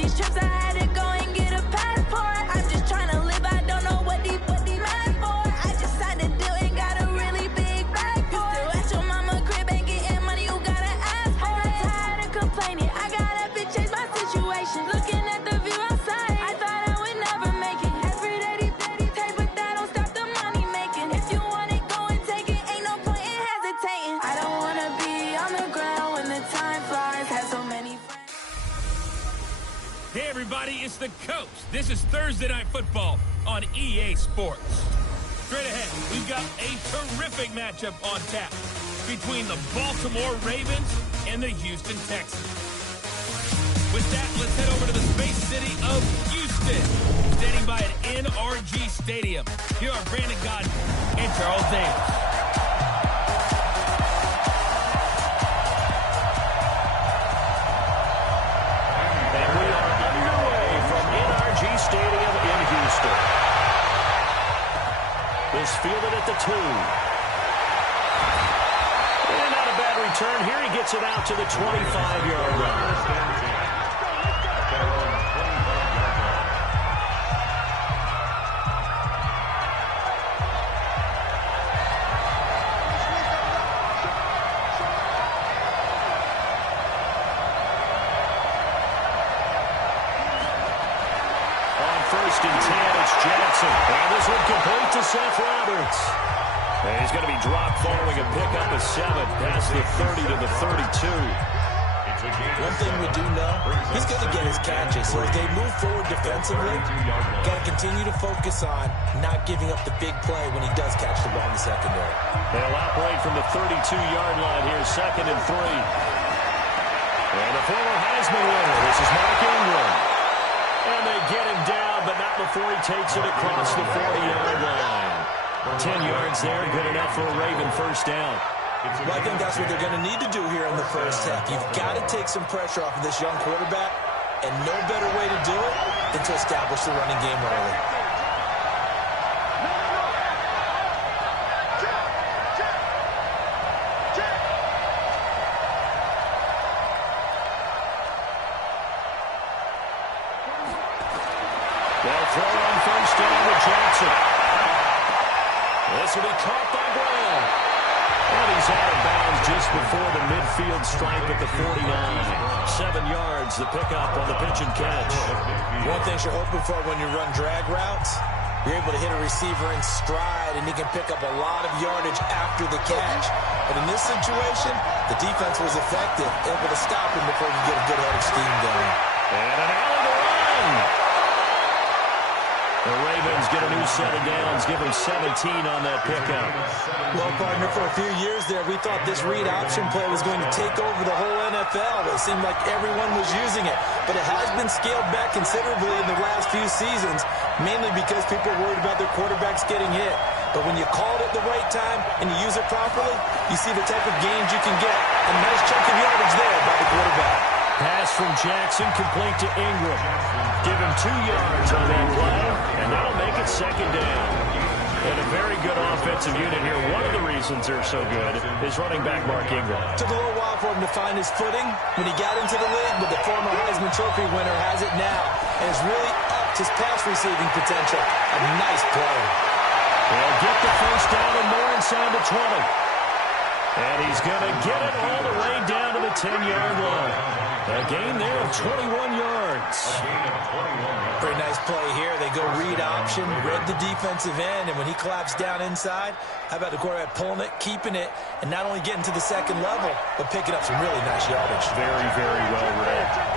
these trips, I had to go and get a passport. I'm just trying to live, I don't know what these mad for. I just signed a deal and got a really big bag for it. At your mama crib ain't getting money, you gotta ask for it. I'm tired of complaining, I gotta bitch change my situation. Looking at the view outside, I thought I would never make it. Every day these take, but that don't stop the money making. If you want it, go and take it, ain't no point in hesitating. I don't wanna be on the ground when the time flies. Have so many friends. Hey everybody, it's the Coach. This is Thursday Night Football on EA Sports. Straight ahead, we've got a terrific matchup on tap between the Baltimore Ravens and the Houston Texans. With that, let's head over to the space city of Houston, standing by at NRG Stadium. Here are Brandon Godden and Charles Davis. Stadium in Houston. This fielded at the 2. And not a bad return. Here he gets it out to the 25-yard line. First and 10, it's Jackson. And this one complete to Seth Roberts. And he's going to be dropped following a pickup of 7 past the 30 to the 32. One thing we do know, he's going to get his catches. So as they move forward defensively, got to continue to focus on not giving up the big play when he does catch the ball in the secondary. They'll operate from the 32-yard line here, 2nd and 3. And the former Heisman winner, this is Mark Ingram. And they get him down, but not before he takes it across the 40-yard line. 10 yards there, good enough for a Raven first down. Well, I think that's what they're going to need to do here in the first half. You've got to take some pressure off of this young quarterback, and no better way to do it than to establish the running game early. They'll throw on first down to Jackson. This will be caught by Brown. And he's out of bounds just before the midfield stripe at the 49. 7 yards, the pickup on the pitch and catch. One thing you're hoping for when you run drag routes, you're able to hit a receiver in stride, and he can pick up a lot of yardage after the catch. But in this situation, the defense was effective, able to stop him before he could get a good head of steam going. And an alley to run. The Ravens get a new set of downs, give him 17 on that pickup. Well, partner, for a few years there, we thought this read option play was going to take over the whole NFL. It seemed like everyone was using it, but it has been scaled back considerably in the last few seasons, mainly because people are worried about their quarterbacks getting hit. But when you call it at the right time and you use it properly, you see the type of gains you can get. A nice chunk of yardage there by the quarterback. Pass from Jackson, complete to Ingram. Give him 2 yards on that play, and that'll make it 2nd down. And a very good offensive unit here. One of the reasons they're so good is running back Mark Ingram. Took a little while for him to find his footing when he got into the league, but the former Heisman Trophy winner has it now, and has really upped his pass receiving potential. A nice play. They'll get the first down and more inside the 20. And he's going to get it all the way down to the 10-yard line. A gain there of 21 yards. Pretty nice play here. They go read option, read the defensive end, and when he collapsed down inside, how about the quarterback pulling it, keeping it, and not only getting to the second level, but picking up some really nice yardage. Very, very well read.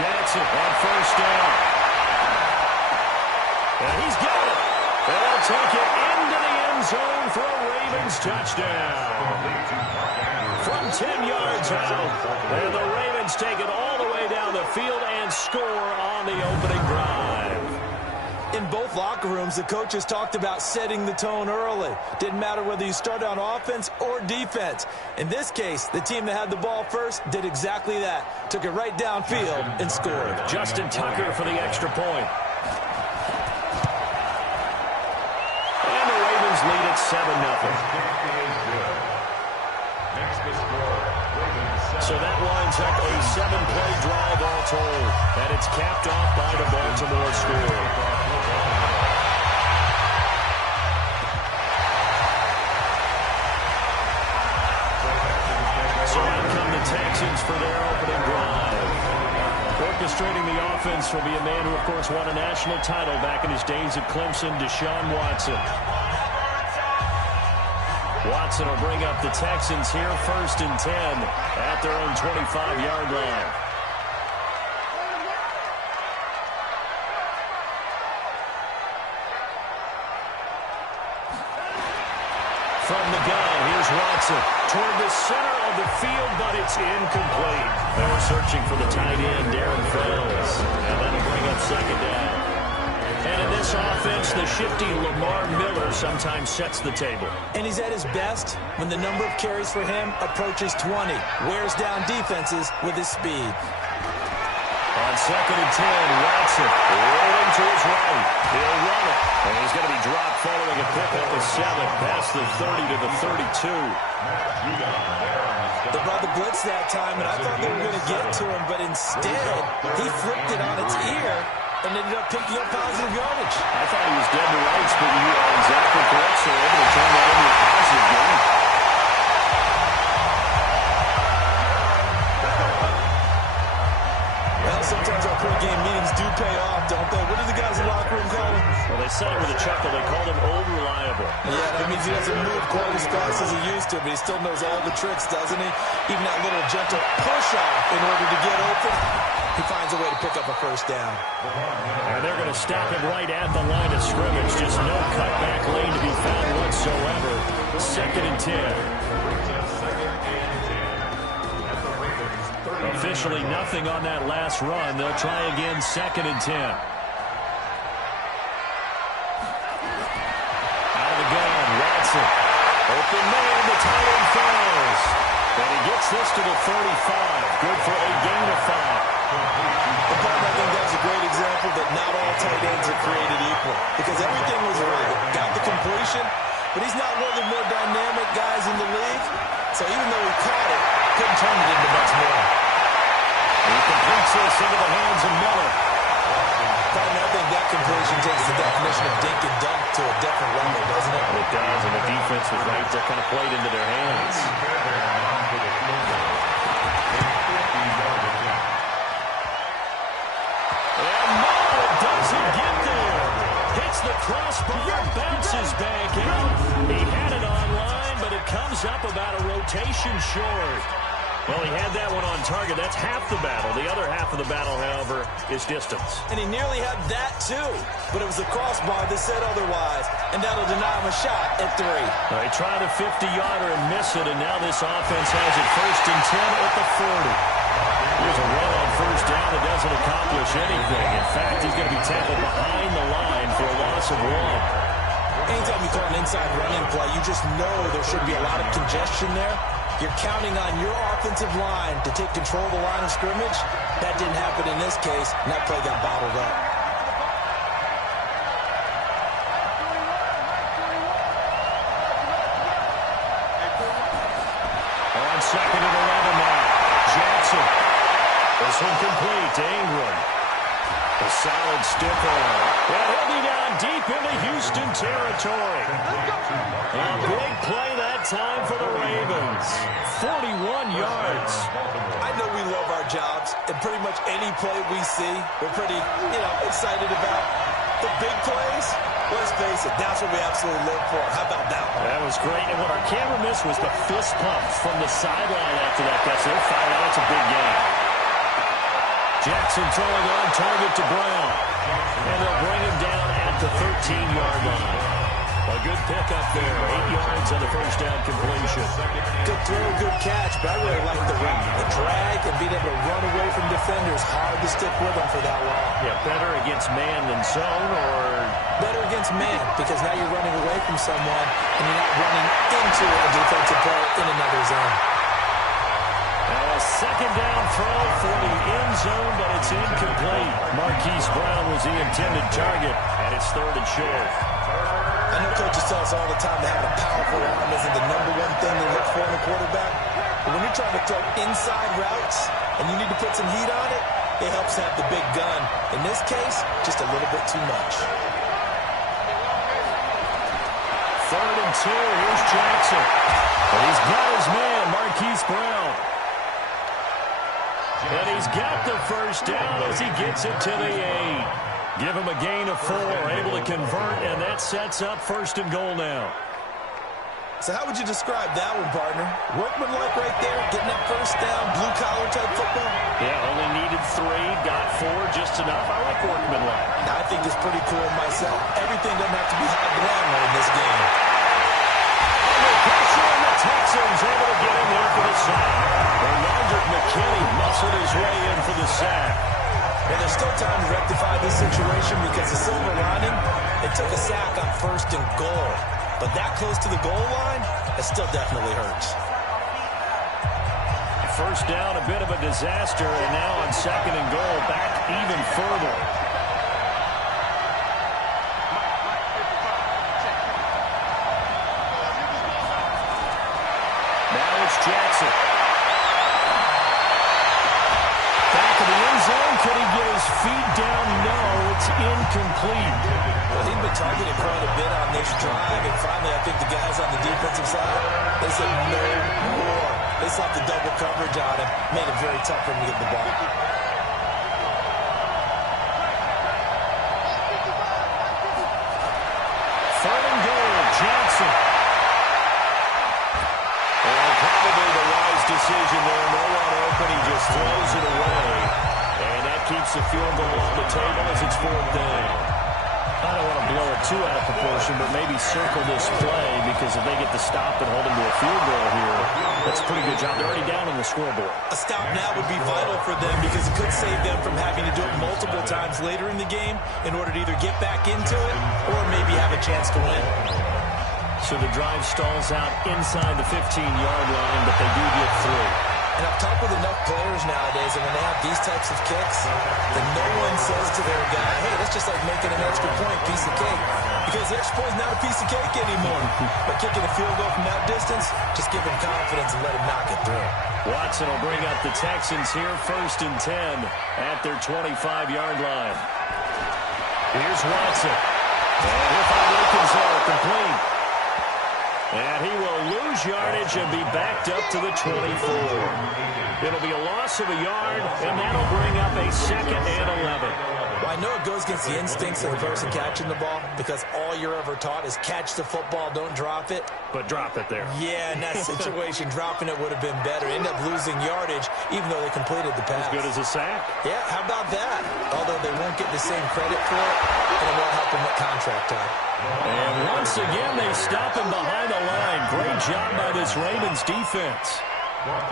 Jackson on first down. And he's got it. They'll take it into the end zone for a Ravens touchdown. From 10 yards out. And the Ravens take it all the way down the field and score on the opening drive. In both locker rooms, the coaches talked about setting the tone early. Didn't matter whether you started on offense or defense. In this case, the team that had the ball first did exactly that. Took it right downfield and scored. Justin Tucker for the extra point. It's 7-0. So that winds up a 7-play drive all told. And it's capped off by the Baltimore score. So out come the Texans for their opening drive. Orchestrating the offense will be a man who, of course, won a national title back in his days at Clemson, Deshaun Watson. Watson will bring up the Texans here, 1st and 10 at their own 25-yard line. From the gun, here's Watson toward the center of the field, but it's incomplete. They were searching for the tight end, Darren Fells, and that'll bring up 2nd down. And in this offense, the shifty Lamar Miller sometimes sets the table. And he's at his best when the number of carries for him approaches 20. Wears down defenses with his speed. On 2nd and 10, Watson rolling to his right. He'll run it. And he's going to be dropped following a pickup of 7 past the 30 to the 32. They brought the blitz that time, and I thought they were going to get to him, but instead, he flipped it on its ear and ended up picking up positive yardage. I thought he was dead to rights, but you are exactly correct, so able to turn that into a positive game. Well, sometimes our pregame meetings do pay off, don't they? What do the guys in the locker room call him? Well, they said it with a chuckle. They called him old reliable. Yeah, that means he doesn't move quite as fast as he used to, but he still knows all the tricks, doesn't he? Even that little gentle push-off in order to get open. He finds a way to pick up a 1st down. And they're going to stop him right at the line of scrimmage. Just no cutback lane to be found whatsoever. 2nd and 10. Officially nothing on that last run. They'll try again, 2nd and 10. Out of the gun, Watson. Open man, the tight end falls. And he gets this to the 35. Good for a gain of 5. I think that's a great example that not all tight ends are created equal. Because everything was right. Got the completion, but he's not one of the more dynamic guys in the league. So even though he caught it, couldn't turn it into much more. He completes this into the hands of Miller. I think that completion takes the definition of dink and dunk to a different level, doesn't it? It does, and the defense was right there, kind of played into their hands. And no, it doesn't get there. Hits the crossbar, bounces back out. He had it online, but it comes up about a rotation short. Well, he had that one on target. That's half the battle. The other half of the battle, however, is distance. And he nearly had that, too. But it was the crossbar that said otherwise. And that'll deny him a shot at 3. They try the 50-yarder and miss it, and now this offense has it 1st and 10 at the 40. Here's a run on 1st down that doesn't accomplish anything. In fact, he's going to be tackled behind the line for a loss of 1. Anytime you call an inside running play, you just know there should be a lot of congestion there. You're counting on your offensive line to take control of the line of scrimmage. That didn't happen in this case, and that play got bottled up. On 2nd and 11 now. Jackson. This one complete to Ingram. A solid stiff arm. And he'll be down deep into Houston territory. A big play that time for the Ravens. 41 yards. I know we love our jobs, and pretty much any play we see, we're pretty, excited about. The big plays, let's face it, that's what we absolutely live for. How about that one? That was great. And what our camera missed was the fist pump from the sideline after that. That's their fire. That's a big game. Jackson throwing on target to Brown. And they'll bring him down at the 13-yard line. A good pickup there. 8 yards on the 1st down completion. Good throw, good catch, but I really like the drag and being able to run away from defenders. Hard to stick with them for that long. Yeah, better against man than zone, or? Better against man, because now you're running away from someone and you're not running into a defensive player in another zone. Now a 2nd down throw for the end zone, but it's incomplete. Marquise Brown was the intended target, and it's 3rd and short. I know coaches tell us all the time that having a powerful arm isn't the #1 thing they look for in a quarterback. But when you're trying to throw inside routes and you need to put some heat on it, it helps to have the big gun. In this case, just a little bit too much. 3rd and 2. Here's Jackson. And he's got his man, Marquise Brown. And he's got the first down as he gets it to the 8. Give him a gain of 4, able to convert, and that sets up 1st and goal now. So how would you describe that one, partner? Workmanlike right there, getting that first down, blue-collar type football? Yeah, only needed 3, got 4, just enough. I like workmanlike. I think it's pretty cool myself. Everything doesn't have to be high glamour in this game. Under pressure, and the Texans able to get in there for the sack. And Landry McKinney muscled his way in for the sack. And there's still time to rectify this situation because the silver lining, it took a sack on 1st and goal. But that close to the goal line, it still definitely hurts. First down, a bit of a disaster, and now on 2nd and goal, back even further. Now it's Jackson. Back of the end zone, could he get his feet down? No, it's incomplete. Well, he'd been targeted quite a bit on this drive, and finally I think the guys on the defensive side, they said no more. They slapped the double coverage on him, made it very tough for him to get the ball. 3rd and goal, Jackson. And probably the wise decision there. No one open, he just throws it away. And that keeps the field goal on the table as it's 4th down. I don't want to blow it too out of proportion, but maybe circle this play because if they get the stop and hold them to a field goal here, that's a pretty good job. They're already down on the scoreboard. A stop now would be vital for them because it could save them from having to do it multiple times later in the game in order to either get back into it or maybe have a chance to win. So the drive stalls out inside the 15-yard line, but they do get through. And I've talked with enough players nowadays, and when they have these types of kicks, then no one says to their guy, hey, that's just like making an extra point, piece of cake. Because the extra point is not a piece of cake anymore. But kicking a field goal from that distance, just give him confidence and let him knock it through. Watson will bring up the Texans here, 1st and 10 at their 25-yard line. Here's Watson. And he'll find Lincoln complete. And he will lose yardage and be backed up to the 24. It'll be a loss of a yard, and that'll bring up a 2nd and 11. Well, I know it goes against the instincts of the person catching the ball because all you're ever taught is catch the football, don't drop it. But drop it there. Yeah, in that situation, dropping it would have been better. End up losing yardage, even though they completed the pass. As good as a sack. Yeah, how about that? Although they won't get the same credit for it, and it won't help them at contract time. And once again, they stop him behind the line. Great job by this Ravens defense.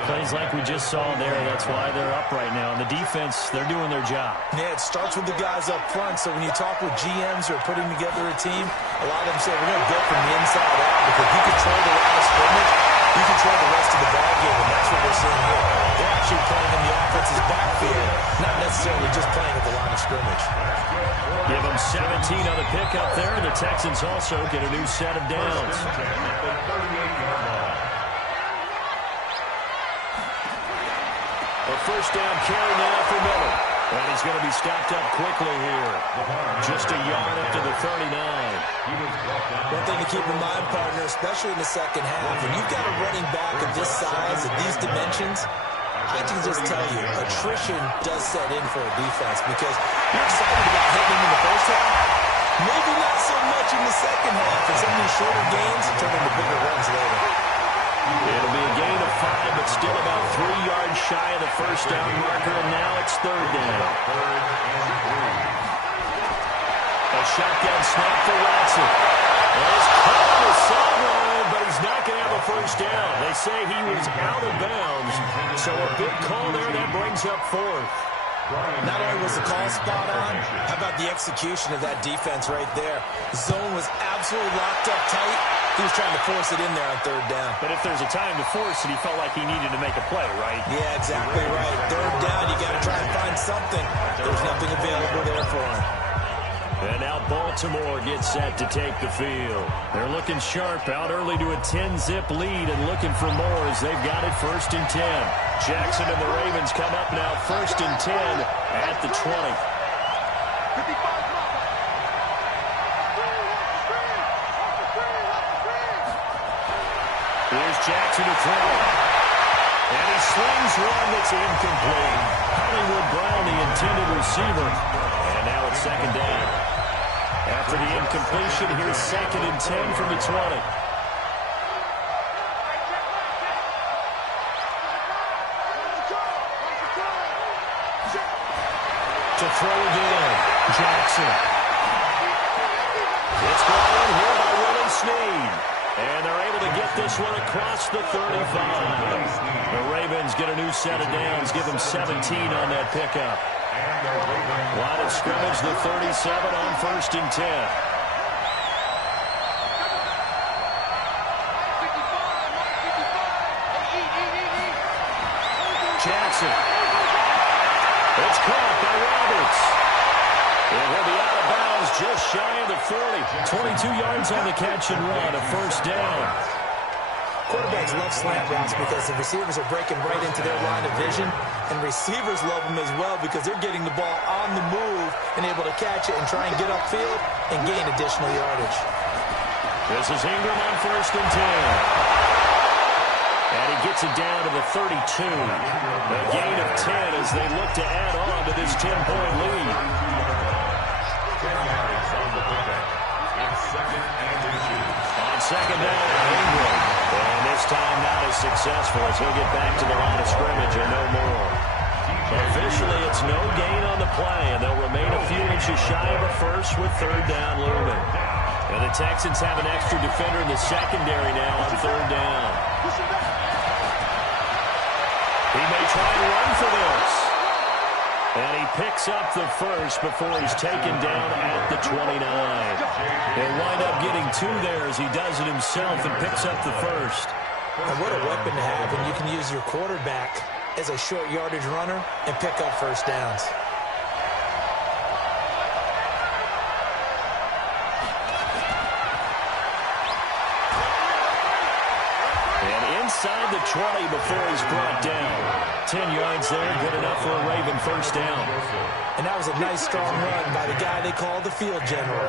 Plays like we just saw there. That's why they're up right now. And the defense, they're doing their job. Yeah, it starts with the guys up front. So when you talk with GMs who are putting together a team, a lot of them say, we're going to build from the inside out because you control the line of scrimmage, you control the rest of the ball game, and that's what we're seeing here. They're actually playing in the offense's backfield, not necessarily just playing at the line of scrimmage. Give them 17 on the pickup there, and the Texans also get a new set of downs. A first down carry now for Miller. And he's going to be stopped up quickly here. Just a yard up to the 39. One thing to keep in mind, partner, especially in the second half, when you've got a running back of this size, of these dimensions, I can just tell you, attrition does set in for a defense because you're excited about hitting him in the first half. Maybe not so much in the second half. And some of these shorter gains turn into bigger runs later. It'll be a gain of 5, but still about 3 yards shy of the first down marker, and now it's 3rd down. A shotgun snap for Watson. And it's caught on the sideline, but he's not going to have a first down. They say he was out of bounds, so a big call there that brings up 4th. Not only was the call spot on, how about the execution of that defense right there? Zone was absolutely locked up tight. He was trying to force it in there on 3rd down. But if there's a time to force it, he felt like he needed to make a play, right? Yeah, exactly right. 3rd down, you got to try and find something. There's nothing available there for him. And now Baltimore gets set to take the field. They're looking sharp, out early to a 10-zip lead and looking for more as they've got it 1st and 10. Jackson and the Ravens come up now 1st and 10 at the 20. Here's Jackson to throw. And he slings one that's incomplete. Hollywood Brown, the intended receiver. And now it's 2nd down. After the incompletion, here's 2nd and 10 from the 20. To throw again, Jackson. It's brought in here by Willie Snead. And they're able to get this one across the 35. The Ravens get a new set of downs, give them 17 on that pickup. Line of scrimmage, the 37 on 1st and 10. Jackson. It's caught by Roberts. It will be out of bounds just shy of the 40. 22 yards on the catch and run, a 1st down. Quarterbacks love slant routes because the receivers are breaking right into their line of vision, and receivers love them as well because they're getting the ball on the move and able to catch it and try and get upfield and gain additional yardage. This is Ingram on 1st and 10. And he gets it down to the 32. A gain of 10 as they look to add on to this 10-point lead. On 2nd down, Ingram. And this time not as successful as he'll get back to the line of scrimmage and no more. Officially, it's no gain on the play, and they'll remain a few inches shy of a first with 3rd down looming. And the Texans have an extra defender in the secondary now on 3rd down. He may try and run for this. And he picks up the first before he's taken down at the 29. He'll wind up getting 2 there as he does it himself and picks up the first. And what a weapon to have when you can use your quarterback as a short yardage runner and pick up 1st downs. Inside the 20 before he's brought down. 10 yards there, good enough for a Raven 1st down. And that was a nice, strong run by the guy they call the field general.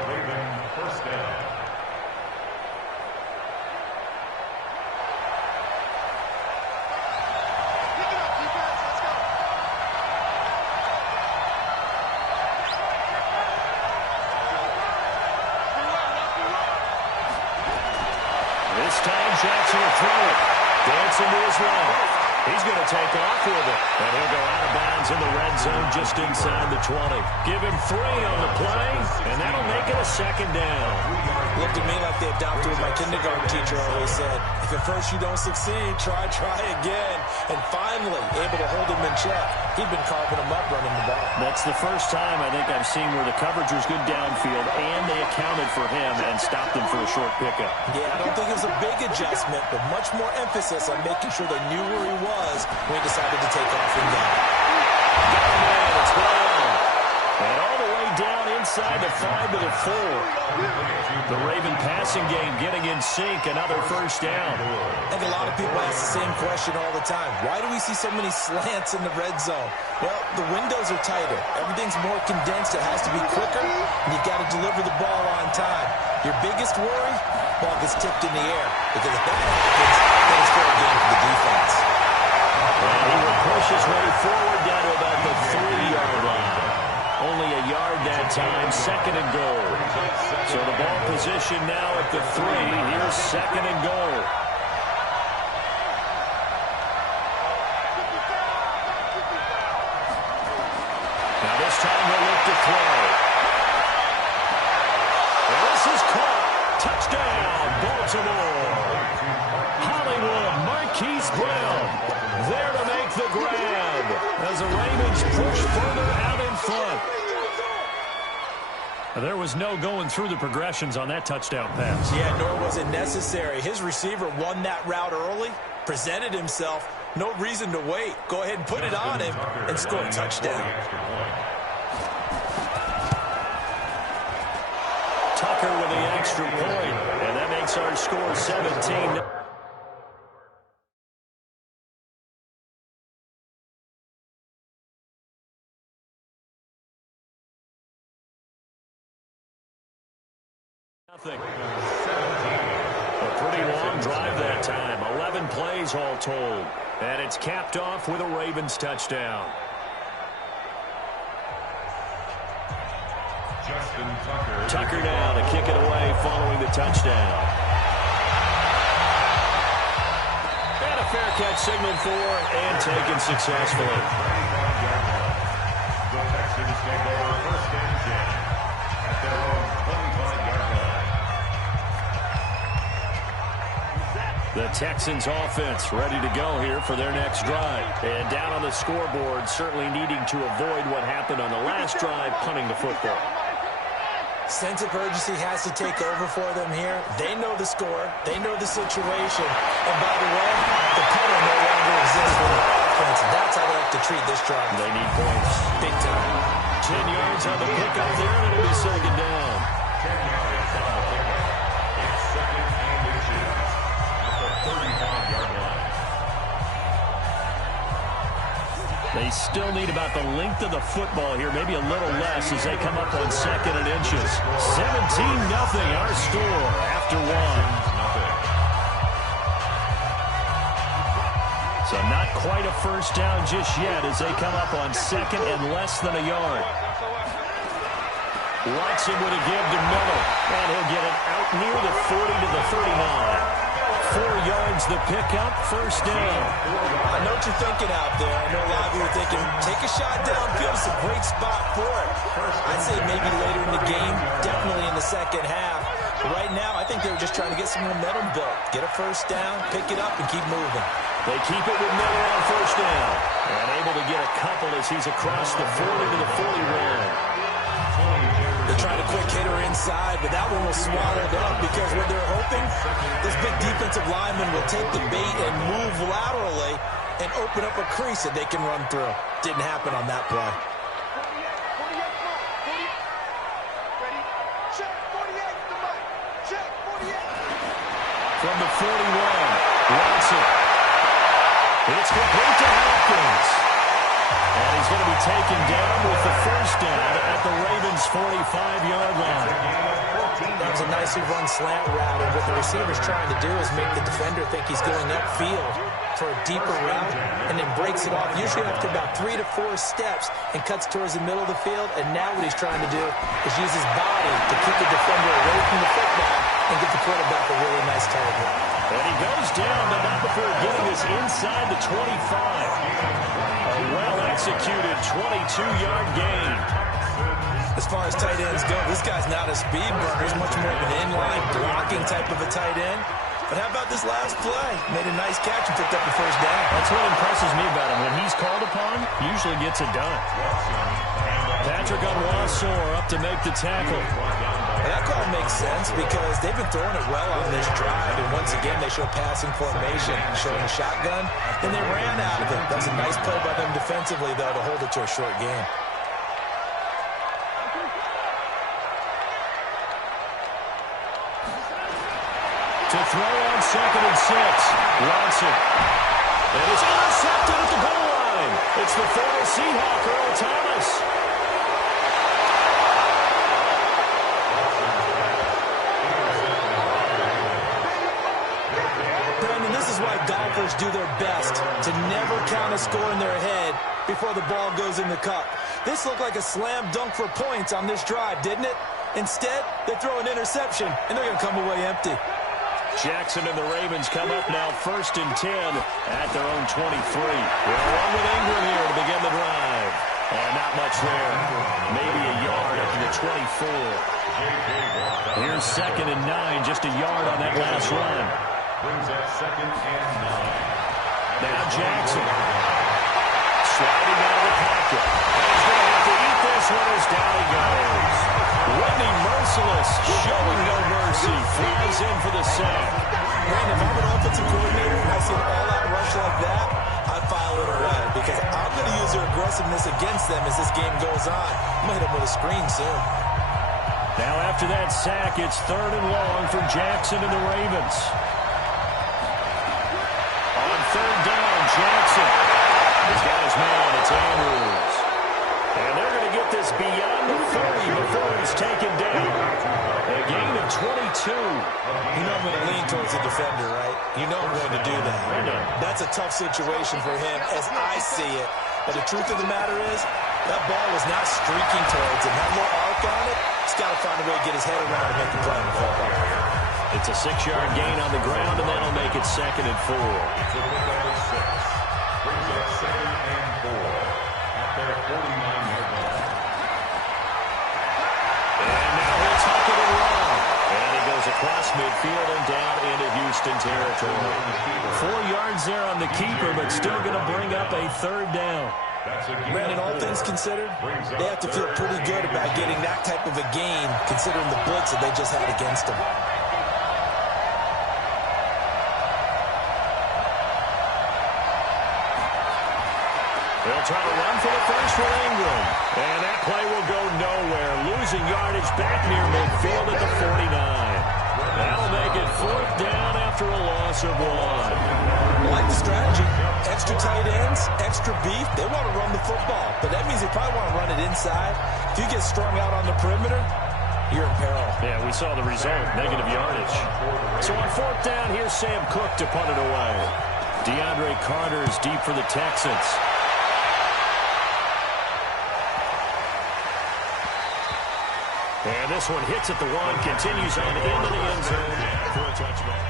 This time Jackson will throw it. Dancing to his left. He's going to take off with it. And he'll go out of bounds in the red zone just inside the 20. Give him 3 on the play, and that'll make it a 2nd down. Looked at me like they adopted what my kindergarten teacher always said. If at first you don't succeed, try again. And finally, able to hold him in check. He'd been carving him up running the ball. That's the first time I think I've seen where the coverage was good downfield, and they accounted for him and stopped him for a short pickup. Yeah, I don't think it was a big adjustment, but much more emphasis on making sure they knew where he was when he decided to take off and go. Got him in, it's gone. And all the way down inside the 5 to the 4. The Raven passing game getting in sync, another 1st down. I think a lot of people ask the same question all the time. Why do we see so many slants in the red zone? Well, the windows are tighter. Everything's more condensed. It has to be quicker, and you've got to deliver the ball on time. Your biggest worry? Ball gets tipped in the air, because if that happens, then it's fair game for the defense. And he will push his way forward down to about the 3-yard line. Only a yard that time, 2nd and goal. So the ball position now at the 3. Here's 2nd and goal. Now this time he'll look to throw. And this is caught. Touchdown, Baltimore. Hollywood, Marquise Brown there to make the grab as the Ravens push further out in front. There was no going through the progressions on that touchdown pass. Yeah, nor was it necessary. His receiver won that route early, presented himself, no reason to wait. Go ahead and put it on him and score a touchdown. Tucker with the extra point, and that makes our score 17. Nothing. A pretty long drive that time. 11 plays all told. And it's capped off with a Ravens touchdown. Tucker now to kick it away following the touchdown. And a fair catch signaled for and taken successfully. The Texans take over first and 10 at their own 25-yard line. The Texans offense ready to go here for their next drive. And down on the scoreboard, certainly needing to avoid what happened on the last drive, punting the football. Sense of urgency has to take over for them here. They know the score. They know the situation. And by the way, the punter no longer exists for the offense. That's how they have to treat this drive. They need points. Big time. 10 yards on the pickup there, and it'll be second down. 10 yards on the pickup. It's second and inches at the 35-yard line. They still need about the length of the football here, maybe a little less as they come up on second and inches. 17-0 our score after one. So not quite a first down just yet as they come up on second and less than a yard. Watson with a give to Miller, and he'll get it out near the 40 to the 39. 4 yards the pickup, first down. I know what you're thinking out there. I know a lot of you are thinking, take a shot downfield. It's a great spot for it. I'd say maybe later in the game, definitely in the second half. But right now, I think they were just trying to get some momentum built. Get a first down, pick it up, and keep moving. They keep it with Miller on first down. And able to get a couple as he's across the 40 to the 41. They tried a quick hitter inside, but that one was swallowed up because what they're hoping, this big defensive lineman will take the bait and move laterally and open up a crease that they can run through. Didn't happen on that play. From the 41, Watson. It's complete to Hopkins. And he's going to be taken down with the first down at the Ravens' 45-yard line. That was a nicely run slant route, and what the receiver's trying to do is make the defender think he's going upfield for a deeper route, and then breaks it off, usually after about 3 to 4 steps, and cuts towards the middle of the field. And now what he's trying to do is use his body to keep the defender away from the football and get the quarterback a really nice target. And he goes down, but not before getting this inside the 25. A well-executed 22-yard gain. As far as tight ends go, this guy's not a speed burner. He's much more of an inline blocking type of a tight end. But how about this last play? Made a nice catch and picked up the first down. That's what impresses me about him. When he's called upon, usually gets it done. Patrick Onwuasor up to make the tackle. And that call makes sense because they've been throwing it well on this drive. And once again, they show passing formation, showing a shotgun. Then they ran out of it. That was a nice play by them defensively, though, to hold it to a short game. To throw on second and 6, Watson. And it's intercepted at the goal line. It's the former Seahawk, Earl Thomas. Brandon, this is why golfers do their best to never count a score in their head before the ball goes in the cup. This looked like a slam dunk for points on this drive, didn't it? Instead, they throw an interception, and they're going to come away empty. Jackson and the Ravens come up now first and 10 at their own 23. We're along with Ingram here to begin the drive. And not much there. Maybe a yard up to the 24. Here's second and 9, just a yard on that last run. Brings that second and 9. Now Jackson. Sliding out of the pocket. He's going to have to eat this one as down he goes. Whitney Merciless, showing no mercy, flies in for the sack. Brandon, if I'm an offensive coordinator and I see an all-out rush like that, I'd file it away because I'm going to use their aggressiveness against them as this game goes on. I'm going to hit them with a screen soon. Now after that sack, it's 3rd and long for Jackson and the Ravens. On 3rd down, Jackson. He's got his man. It's Andrews. And they're going to get this beyond the 30 before he's taken down. A gain of 22. You know I'm going to lean towards the defender, right? You know I'm going to do that. I know. That's a tough situation for him as I see it. But the truth of the matter is, that ball was not streaking towards him. Had more arc on it. He's got to find a way to get his head around and make a play on the football. It's a 6-yard gain on the ground, and that'll make it 2nd and 4. It's a pick up at 6. Brings up 2nd and 4 at their 49-yard line. And now he'll tuck it and run. And he goes across midfield and down into Houston territory. 4 yards there on the keeper, but still going to bring up a 3rd down. Brandon, all things considered, they have to feel pretty good about getting that type of a gain, considering the blitz that they just had against them. They'll try to run for the first with Ingram. And that play will go nowhere. Losing yardage back near midfield at the 49. That'll make it 4th down after a loss of 1. I like the strategy. Extra tight ends, extra beef. They want to run the football, but that means they probably want to run it inside. If you get strung out on the perimeter, you're in peril. Yeah, we saw the result, negative yardage. So on 4th down, here's Sam Cook to punt it away. DeAndre Carter is deep for the Texans. And this one hits at the 1, continues on into the end zone for a touchback.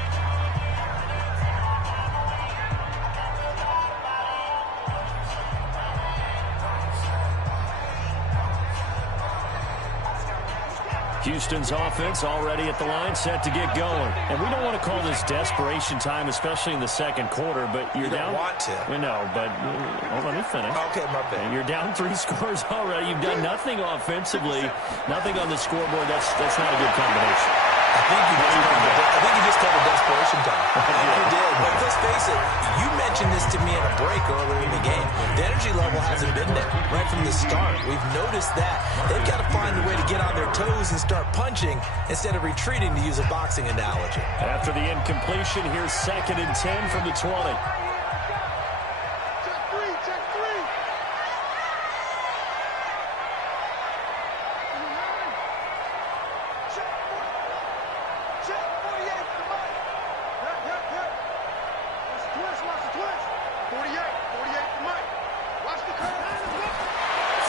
Houston's offense already at the line, set to get going. And we don't want to call this desperation time, especially in the 2nd quarter, but you're down. You don't want to. We know, but hold on, let me finish. Okay, my bad. And you're down 3 scores already. You've done nothing offensively, nothing on the scoreboard. That's not a good combination. I think you just called a desperation time. I think you did. But let's face it, you mentioned this to me in a break earlier in the game. The energy level hasn't been there right from the start. We've noticed that. They've got to find a way to get on their toes and start punching instead of retreating, to use a boxing analogy. After the incompletion, here's 2nd and 10 from the 20.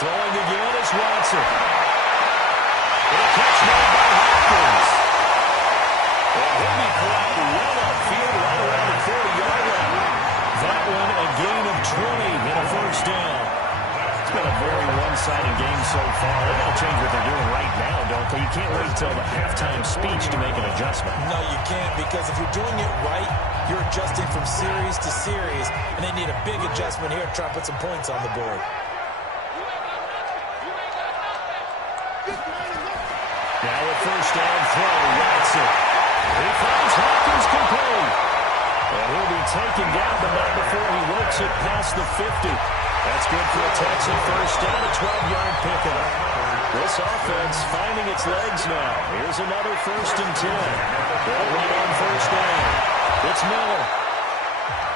Throwing again is Watson. And a catch made by Hopkins. And he'll be caught well upfield right around the 40-yard line. That one a gain of 20 and a 1st down. It's been a very one-sided game so far. They're going to change what they're doing right now, don't they? You can't wait until the halftime speech to make an adjustment. No, you can't, because if you're doing it right, you're adjusting from series to series, and they need a big adjustment here to try to put some points on the board. Now a 1st down throw, Watson. He finds Hopkins complete. And he'll be taken down, but not before he works it past the 50. That's good for a Texan 1st down, a 12-yard pickup. This offense finding its legs now. Here's another 1st and 10. They'll run on 1st down. It's Miller.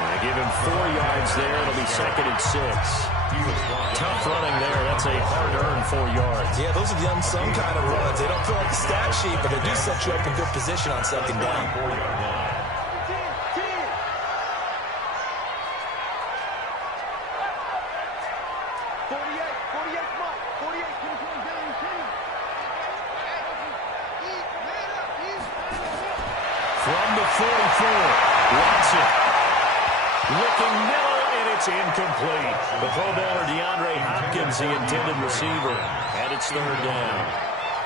And they give him 4 yards there. It'll be 2nd and 6. Tough running there. That's a hard-earned 4 yards. Yeah, those are the unsung kind of runs. They don't feel like a stat sheet, but they do set you up in good position on 2nd down. From the 44, Watson looking Miller, and it's incomplete. The Pro Bowler DeAndre Hopkins, the intended receiver, and it's 3rd down.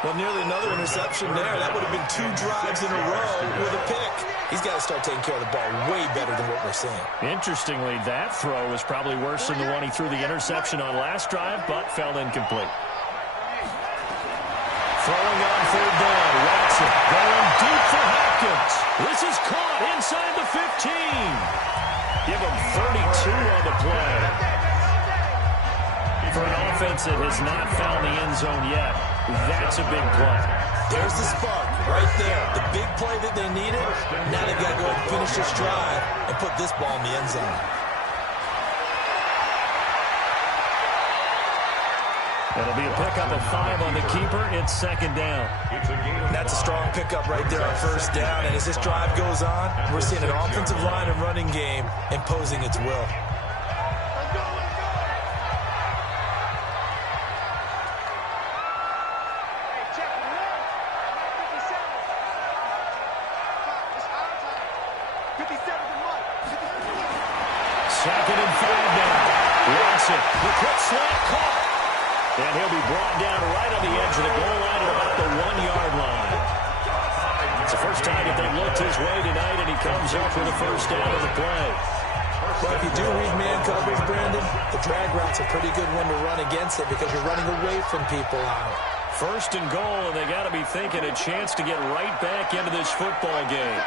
Well, nearly another interception there. That would have been 2 drives in a row with a pick. He's got to start taking care of the ball way better than what we're seeing. Interestingly, that throw was probably worse than the one he threw the interception on last drive, but fell incomplete. Throwing on 3rd down, Watson going deep for Hopkins. This is caught inside the 15. Give him 32 on the play. For an offense that has not found the end zone yet, that's a big play. There's the spark right there. The big play that they needed. Now they've got to go ahead and finish this drive and put this ball in the end zone. It'll be a pickup of 5 on the keeper. It's second down. That's a strong pickup right there on first down. And as this drive goes on, we're seeing an offensive line and running game imposing its will. Second and 5 now. Watson, the quick slant caught. And he'll be brought down right on the edge of the goal line at about the 1-yard line. It's the first time that they've looked his way tonight, and he comes up with a first down on the play. Well, if you do read man coverage, Brandon, the drag route's a pretty good one to run against it because you're running away from people on it. First and goal, and they got to be thinking a chance to get right back into this football game.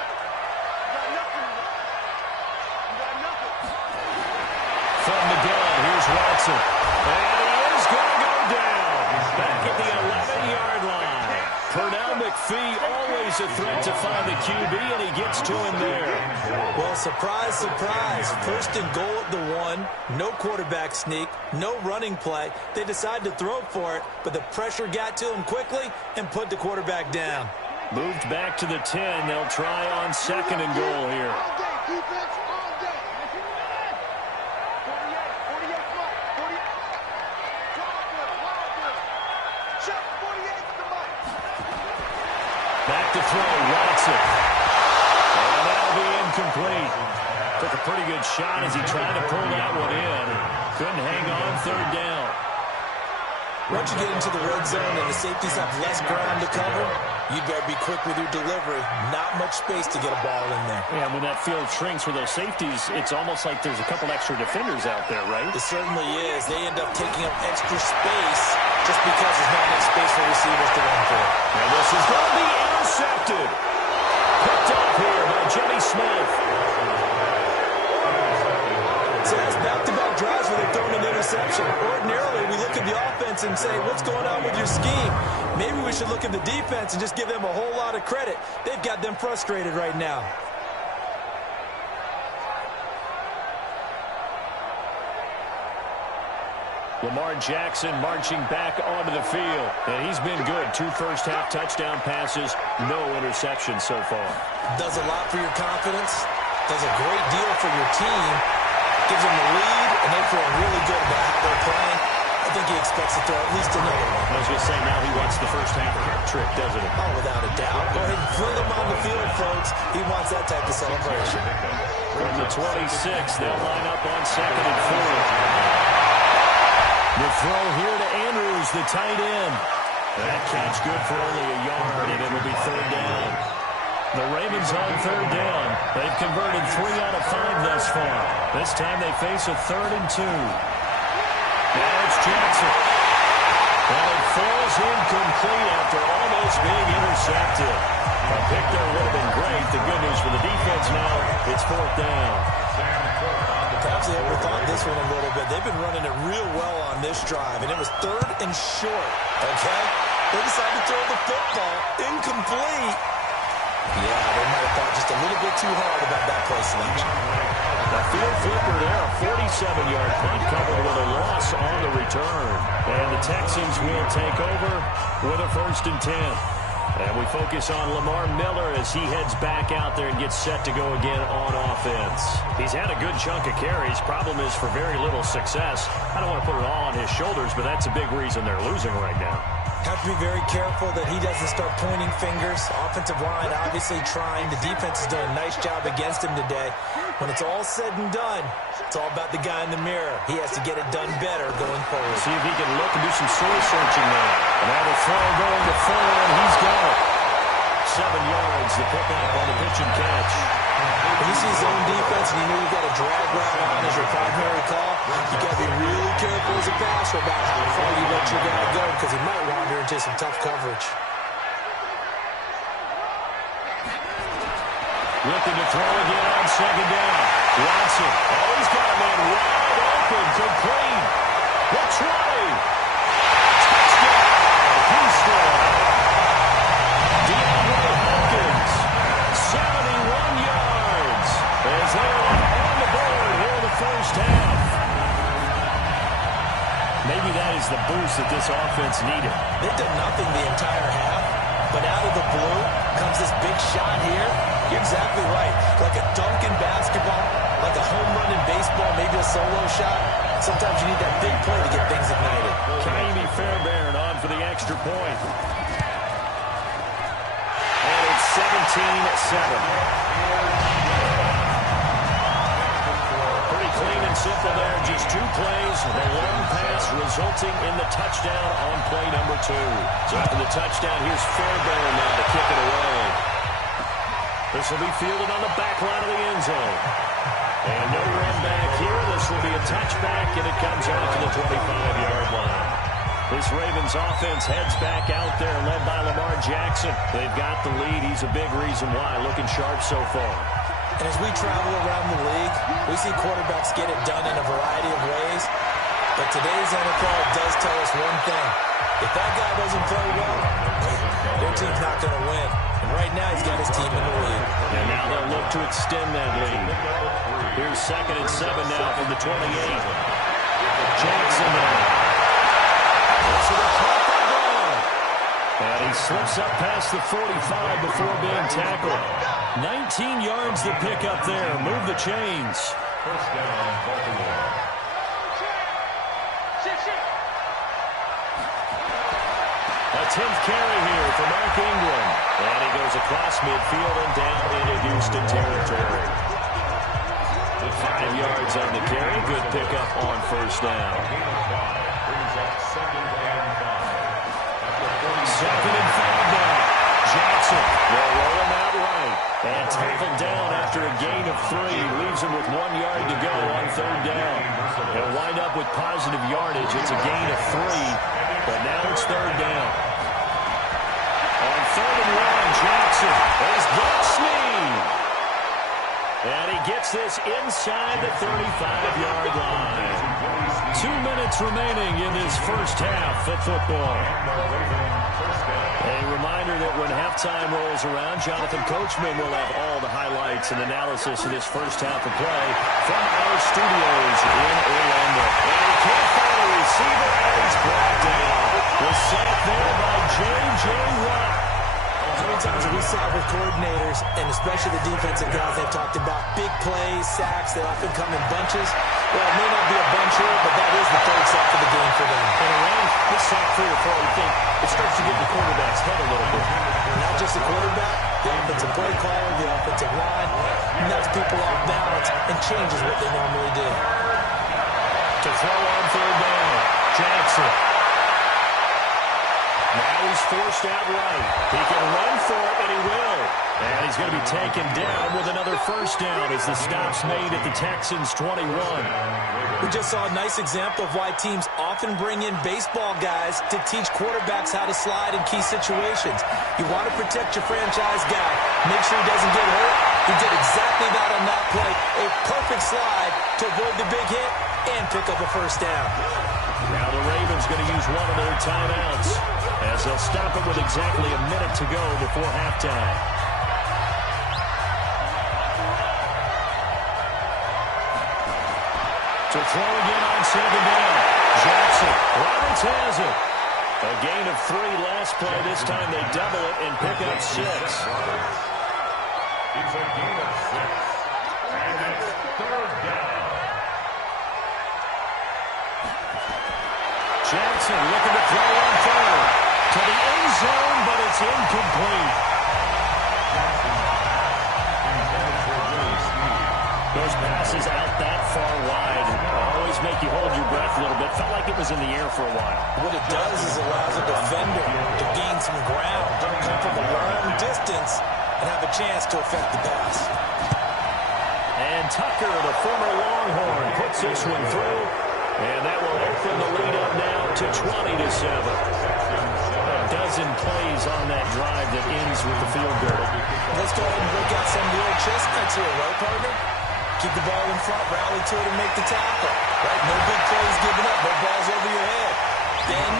From the gun, here's Watson. And he is going to go down. Back at the 11-yard line. Pernell McPhee, always a threat to find the QB, and he gets to him there. Well, surprise, surprise. First and goal at the 1. No quarterback sneak. No running play. They decide to throw for it, but the pressure got to him quickly and put the quarterback down. Moved back to the 10. They'll try on second and goal here. Back to throw, Watson. And that'll be incomplete. Took a pretty good shot as he tried to pull that one in. Couldn't hang on third down. Once you get into the red zone and the safeties have less ground to cover, you better be quick with your delivery. Not much space to get a ball in there. Yeah, when that field shrinks for those safeties, it's almost like there's a couple extra defenders out there, right? It certainly is. They end up taking up extra space just because there's not enough space for receivers to run through. And this is going to be intercepted. Picked up here by Jimmy Smith. So that's back-to-back drives where they've thrown an interception. Ordinarily, we look at the offense and say, what's going on with your scheme? Maybe we should look at the defense and just give them a whole lot of credit. They've got them frustrated right now. Lamar Jackson marching back onto the field. And he's been good. 2 first-half touchdown passes, no interceptions so far. Does a lot for your confidence. Does a great deal for your team. Gives them the lead, and they feel really good about how they're playing. I think he expects to throw at least another one. I was going to say, now he wants the first half trick, doesn't he? Oh, without a doubt. Go ahead and fling him on the field, folks. He wants that type of celebration. From the 26, they'll line up on second and 4. The throw here to Andrews, the tight end. That catch good for only a yard, and it'll be third down. The Ravens on third down. They've converted 3 out of 5 thus far. This time they face a 3rd and 2. Now it's Jackson. And it falls incomplete after almost being intercepted. A pick there would have been great. The good news for the defense now, it's 4th down. Perhaps they overthought this one a little bit. They've been running it real well on this drive, and it was 3rd and short. Okay? They decided to throw the football. Incomplete. Yeah, they might have thought just a little bit too hard about that play selection. A field flipper there, a 47-yard punt covered with a loss on the return. And the Texans will take over with a 1st and 10. And we focus on Lamar Miller as he heads back out there and gets set to go again on offense. He's had a good chunk of carries. Problem is for very little success. I don't want to put it all on his shoulders, but that's a big reason they're losing right now. Have to be very careful that he doesn't start pointing fingers. Offensive line obviously trying. The defense has done a nice job against him today. When it's all said and done, it's all about the guy in the mirror. He has to get it done better going forward. See if he can look and do some soul searching there. And now the throw going to Fuller, and he's got it. 7 yards, the pickup on the pitch and catch. When you see zone defense and you know you've got a drag route on as your primary call, you got to be really careful as a passer about how far you let your guy go because he might wander into some tough coverage. Looking to throw again on second down. Watson. Oh, he's got a man wide open, complete. The 20. Touchdown, Houston. offense needed. They've done nothing the entire half, but out of the blue comes this big shot here. You're exactly right. Like a dunk in basketball, like a home run in baseball, maybe a solo shot. Sometimes you need that big play to get things ignited. Kaimi Fairbairn on for the extra point. And it's 17-7. Pretty clean and simple there. Just 2 plays. The long pass resulting in the touchdown on play number 2. So after the touchdown, here's Fairbairn now to kick it away. This will be fielded on the back line of the end zone. And no run back here. This will be a touchback, and it comes out to the 25-yard line. This Ravens offense heads back out there, led by Lamar Jackson. They've got the lead. He's a big reason why. Looking sharp so far. And as we travel around the league, we see quarterbacks get it done in a variety of ways. But today's NFL does tell us one thing. If that guy doesn't play well, their team's not going to win. And right now, he's got his team in the lead. And now they'll look to extend that lead. Here's 2nd and 7 now from the 28. Jackson now. This is a caught by Brown. And he slips up past the 45 before being tackled. 19 yards to pick up there. Move the chains. First down, Baltimore. A 10th carry here for Mark Ingram. And he goes across midfield and down into Houston territory. 5 yards on the carry. Good pickup on first down. Brings up 2nd and 5. 2nd and 5 now. Jackson will roll him out right. And tackled down after a gain of 3. Leaves him with 1 yard to go on 3rd down. He'll wind up with positive yardage. It's a gain of 3. But now it's 3rd down. On 3rd and 1, Jackson has got Snead. And he gets this inside the 35-yard line. 2 minutes remaining in this first half of football. A reminder that when halftime rolls around, Jonathan Coachman will have all the highlights and analysis of this first half of play from our studios in Orlando. And he can't find a receiver, and he's brought down. The sack there by J.J. Watt. How many times have we sat with coordinators, and especially the defensive guys, they've talked about big plays, sacks, they often come in bunches. Well, it may not be a bunch here, but that is the 3rd sack of the game for them. And around this sack 3 or 4, you think it starts to get in the quarterback's head a little bit. Not just the quarterback, the offensive play caller, the offensive line, knocks people off balance and changes what they normally do. To throw on 3rd down, Jackson. Now he's forced out right. He can run for it, and he will. And he's going to be taken down with another first down as the stop's made at the Texans' 21. We just saw a nice example of why teams often bring in baseball guys to teach quarterbacks how to slide in key situations. You want to protect your franchise guy. Make sure he doesn't get hurt. He did exactly that on that play. A perfect slide to avoid the big hit and pick up a first down. Now the Ravens going to use one of their timeouts as they'll stop it with exactly a minute to go before halftime. To throw again on 2nd down. Jackson. Roberts has it. A gain of 3 last play. This time they double it and pick up 6. It's a gain of 6. And it's 3rd down. Jackson looking to throw on 3rd. To the end zone, but it's incomplete. Those passes out that far wide always make you hold your breath a little bit. Felt like it was in the air for a while. What it does is allows a defender to gain some ground, come from a long distance, and have a chance to affect the pass. And Tucker, the former Longhorn, puts this one through. And that will open the lead up now to 20-7. A dozen plays on that drive that ends with the field goal. Let's go ahead and break out some of the old chestnuts here, right, partner? Keep the ball in front, rally to it, and make the tackle. Right? No big plays given up, no balls over your head. Then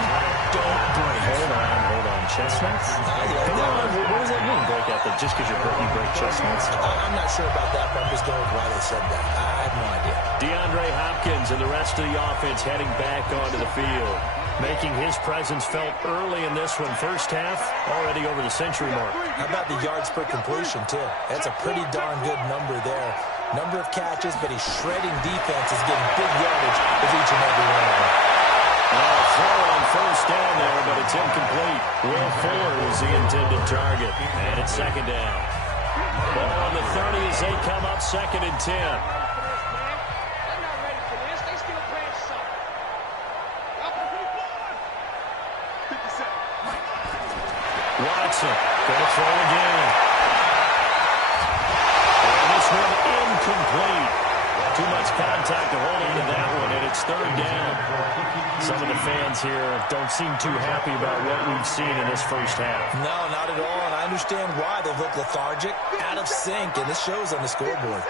don't break. Hold on. Chestnuts? Come on, what does that mean? Break out just because you break chestnuts? I'm not sure about that, but I'm just going with why they said that. I have no idea. DeAndre Hopkins and the rest of the offense heading back onto the field. Making his presence felt early in this one. First half, already over the century mark. How about the yards per completion, too? That's a pretty darn good number there. Number of catches, but he's shredding defenses, getting big yardage with each and every one of them. Throw on first down there, but it's incomplete. Will Fuller was the intended target, and it's second down. Ball on the 30 as they come up 2nd and 10. Watson going to throw again. And this one incomplete. Too much contact to hold on to that one, and it's 3rd down. Some of the fans here don't seem too happy about what we've seen in this first half. No, not at all, and I understand why. They've looked lethargic, out of sync, and this shows on the scoreboard.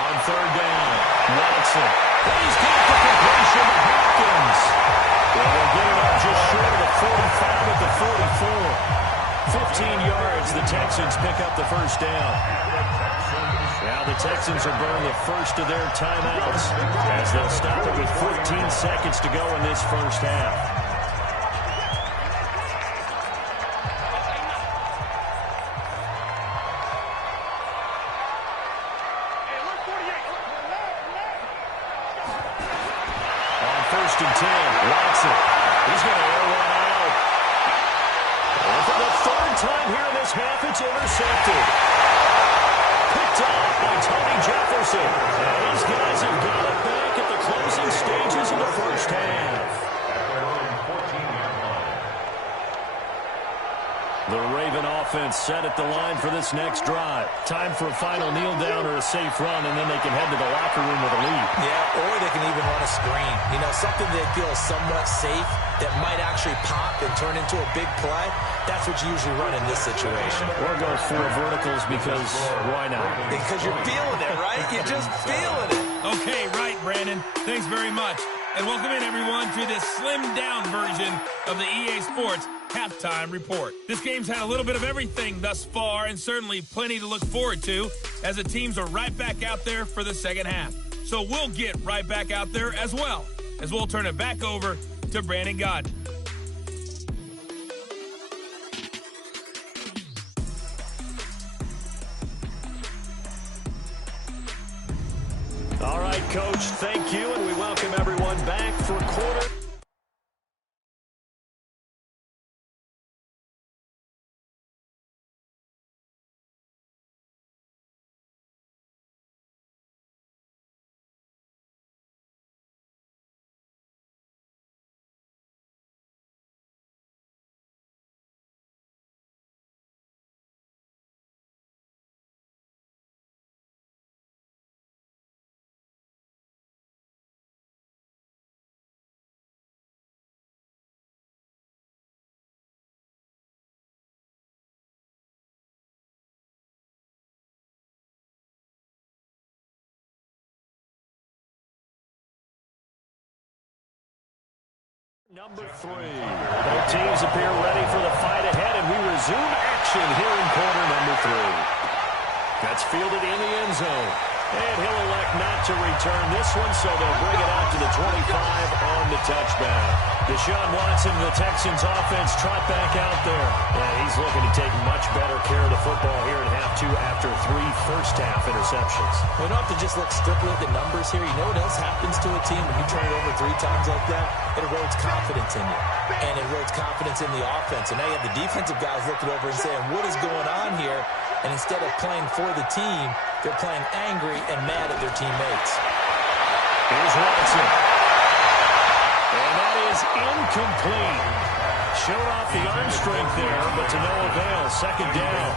On 3rd down, Watson. He's got the completion to Hopkins. Well, they'll get it up just short of the 45 at the 44. 15 yards, the Texans pick up the first down. Now the Texans will burn the first of their timeouts as they'll stop it with 14 seconds to go in this first half. And 10, Watson. He's going to air one out. And for the 3rd time here in this half, it's intercepted. Picked off by Tony Jefferson. And his guys have got it back at the closing stages of the first half. The Raven offense set at the line for this next drive. Time for a final kneel down or a safe run, and then they can head to the locker room with a lead. Yeah, or they can even run a screen. You know, something they feel is somewhat safe that might actually pop and turn into a big play. That's what you usually run in this situation. Or go 4 verticals because why not? Because you're feeling it, right? You're just feeling it. Okay, right, Brandon. Thanks very much. And welcome in, everyone, to this slimmed-down version of the EA Sports Halftime Report. This game's had a little bit of everything thus far, and certainly plenty to look forward to, as the teams are right back out there for the second half. So we'll get right back out there as well, as we'll turn it back over to Brandon Godden. All right, Coach, thank you, and we welcome everyone back for quarter. Number 3. Both teams appear ready for the fight ahead, and we resume action here in quarter number 3. That's fielded in the end zone. And he'll elect not to return this one, so they'll bring it out to the 25 on the touchdown. Deshaun Watson and the Texans offense trot back out there. And he's looking to take much better care of the football here in half 2 after 3 first-half interceptions. We don't have to just look strictly at the numbers here. You know what else happens to a team when you turn it over 3 times like that? It erodes confidence in you. And it erodes confidence in the offense. And now you have the defensive guys looking over and saying, what is going on here? And instead of playing for the team, they're playing angry and mad at their teammates. Here's Watson. And that is incomplete. Showed off the arm strength there, but to no avail. Second down.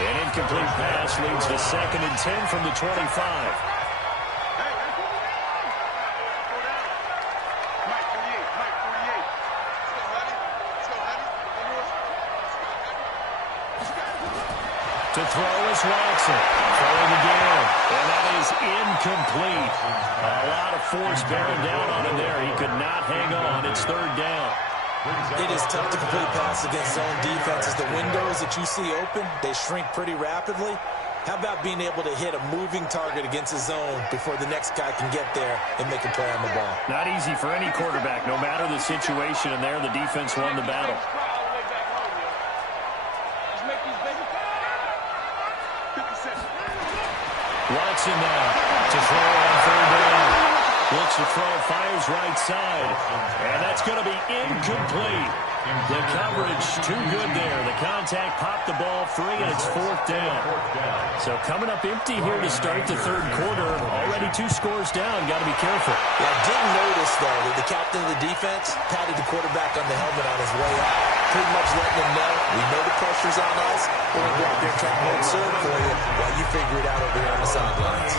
An incomplete pass leads to 2nd and 10 from the 25. To throw is Watson. Throwing again. And that is incomplete. A lot of force bearing down on him there. He could not hang on. It's 3rd down. It is tough to complete passes against zone defenses. The windows that you see open, they shrink pretty rapidly. How about being able to hit a moving target against a zone before the next guy can get there and make a play on the ball? Not easy for any quarterback, no matter the situation, and there the defense won the battle. Watson now to throw on third down. Looks to throw, fires right side, and that's going to be incomplete. The coverage too good there. The contact popped the ball free, and it's fourth down. So coming up empty here to start the third quarter. Already 2 scores down. Got to be careful. Yeah, I did notice, though, that the captain of the defense patted the quarterback on the helmet on his way out, pretty much letting him know, we know the pressure's on us. We're going to go out there and try to hold serve for you while you figure it out over here on the sidelines.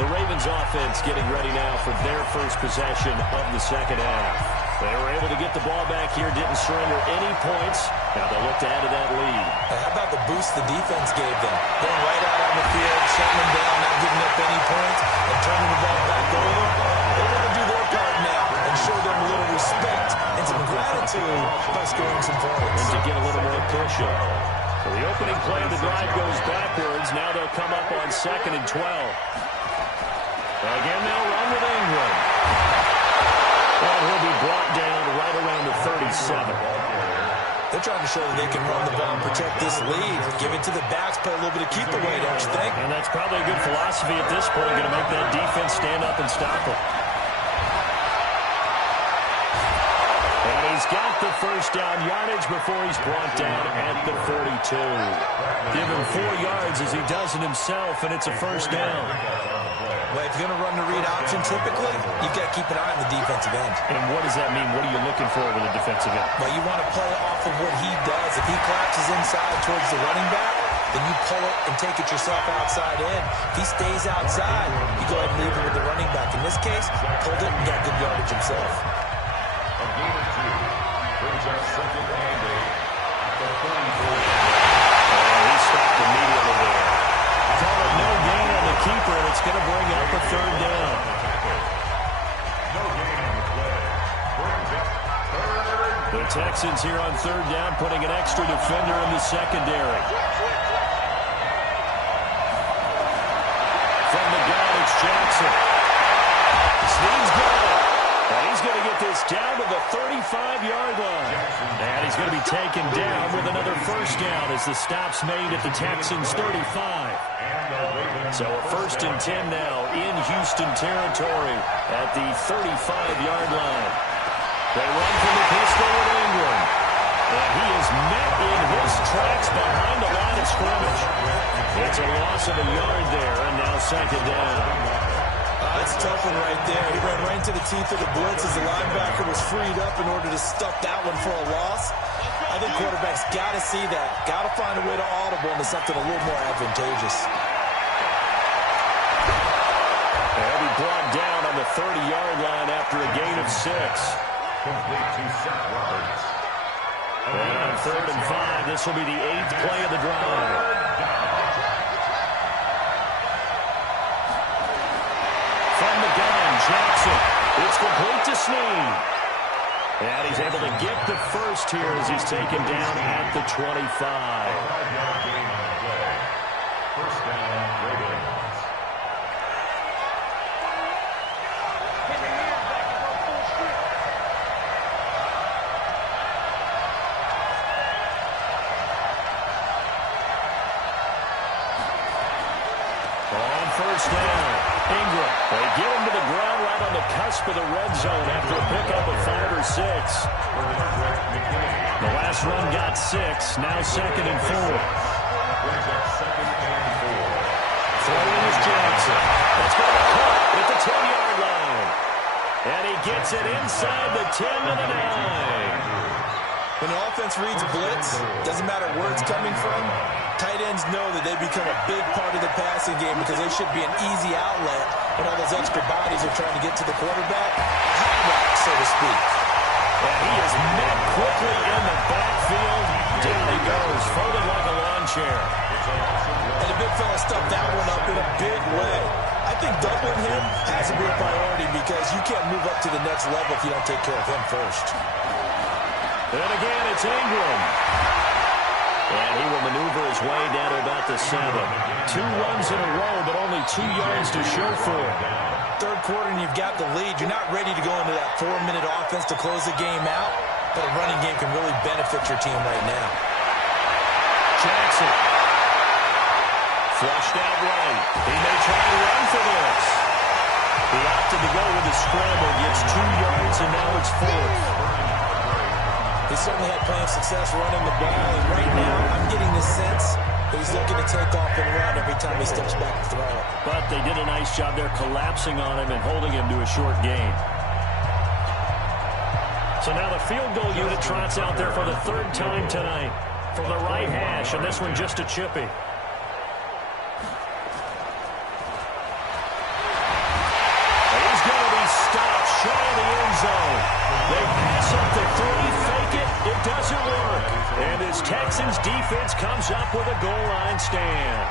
The Ravens offense getting ready now for their first possession of the second half. They were able to get the ball back here, didn't surrender any points. Now they'll look to add to that lead. How about the boost the defense gave them? Going right out on the field, shutting them down, not giving up any points, and turning the ball back over. They want to do their part now and show them a little respect and some gratitude by scoring some points. And to get a little more push-up. So the opening play of the drive goes backwards. Now they'll come up on 2nd and 12. Again, they'll run with Ingram. And he'll be brought down right around the 37. They're trying to show that they can run the ball and protect this lead. Give it to the backs, play a little bit of keep away, don't you think? And that's probably a good philosophy at this point, going to make that defense stand up and stop them. And he's got the first down yardage before he's brought down at the 42. Give him 4 yards as he does it himself, and it's a first down. Well, if you're going to run the read option, typically, you've got to keep an eye on the defensive end. And what does that mean? What are you looking for with a defensive end? Well, you want to play off of what he does. If he collapses inside towards the running back, then you pull it and take it yourself outside in. If he stays outside, you go ahead and leave it with the running back. In this case, pulled it and got good yardage himself. A gain of 2 brings up 2nd and 8 at the 34. And he stopped immediately there. Call it no gain on the keeper, and it's going to bring up a third down. No gain on the play. Brings up third. The Texans here on third down, putting an extra defender in the secondary. From the gun, it's Jackson. Snead's got it. And he's going to get this down to the 35-yard line. And he's going to be taken down with another first down as the stop's made at the Texans' 35. So a 1st and 10 now in Houston territory at the 35-yard line. They run from the pistol with Ingram. And he is met in his tracks behind the line of scrimmage. It's a loss of a yard there, and now 2nd down. That's a tough one right there. He ran right into the teeth of the blitz as the linebacker was freed up in order to stuff that one for a loss. I think quarterbacks got to see that. Got to find a way to audible into something a little more advantageous. They'll be brought down on the 30-yard line after a gain of 6. Complete to Seth Roberts. And on 3rd and 5, this will be the 8th play of the drive. From the gun, Jackson. It's complete to Snead. And he's able to get the first here as he's taken down at the 25. 5-yard gain on the play. First down, Ravens. On first down, Ingram. They get him to the ground right on the cusp of the red zone after a pickup of 5 or 6. The last run got 6. Now 2nd and 4. Brings up 2nd and 4. Throwing is Jackson. That's going to be caught at the 10-yard line. And he gets it inside the 10 to the 9. When the offense reads blitz, doesn't matter where it's coming from, tight ends know that they become a big part of the passing game because they should be an easy outlet when all those extra bodies are trying to get to the quarterback. Hot rock, so to speak. And he is met quickly in the backfield. Down he goes, folded like a lawn chair. And the big fella stuffed that one up in a big way. I think doubling him has to be a priority because you can't move up to the next level if you don't take care of him first. And again, it's Ingram. And he will maneuver his way down to about the 7. 2 runs in a row, but only 2 yards to show for it. Third quarter and you've got the lead. You're not ready to go into that 4-minute offense to close the game out, but a running game can really benefit your team right now. Jackson. Flushed out right. He may try to run for this. He opted to go with the scramble, gets 2 yards, and now it's 4th. He certainly had plenty of success running the ball, and right now I'm getting the sense that he's looking to take off and run every time he steps back and throw it. But they did a nice job there collapsing on him and holding him to a short gain. So now the field goal unit trots out there for the 3rd time tonight from the right hash, and this one just a chippy. He's going to be stopped shy of the end zone. They pass up the 3, fake it. It doesn't work. And this Texans defense comes up with a goal line stand.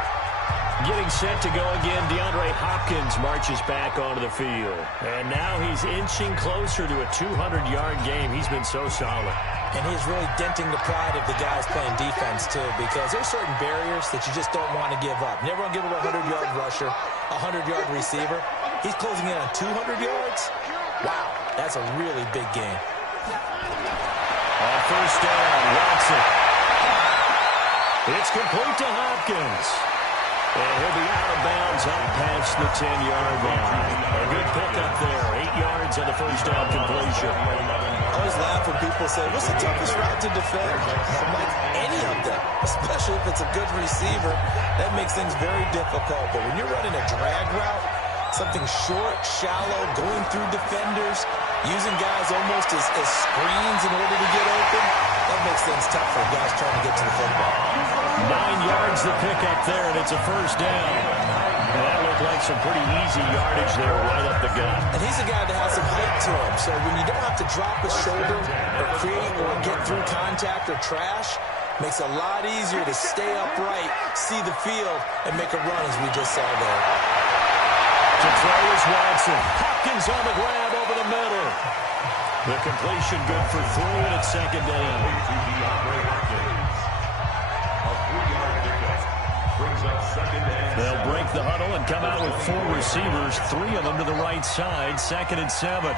Getting set to go again, DeAndre Hopkins marches back onto the field. And now he's inching closer to a 200-yard game. He's been so solid. And he's really denting the pride of the guys playing defense, too, because there's certain barriers that you just don't want to give up. You never want to give up a 100-yard rusher, a 100-yard receiver. He's closing in on 200 yards. Wow, that's a really big game. On first down, Watson. It's complete to Hopkins. And he'll be out of bounds up past the 10-yard line. A good pickup there. 8 yards on the first down completion. I always laugh when people say, what's the toughest route to defend? I'm like, any of them, especially if it's a good receiver. That makes things very difficult. But when you're running a drag route, something short, shallow, going through defenders, using guys almost as screens in order to get open, that makes things tough for guys trying to get to the football. 9 yards the pickup there, and it's a first down. And that looked like some pretty easy yardage there right up the gut. And he's a guy that has some height to him, so when you don't have to drop a shoulder or create or get through contact or trash, makes it a lot easier to stay upright, see the field, and make a run as we just saw there. To throw is Watson. Hopkins on the grab over the middle. The completion good for 3, and it's 2nd down. They'll break the huddle and come out with 4 receivers, 3 of them to the right side. 2nd and 7.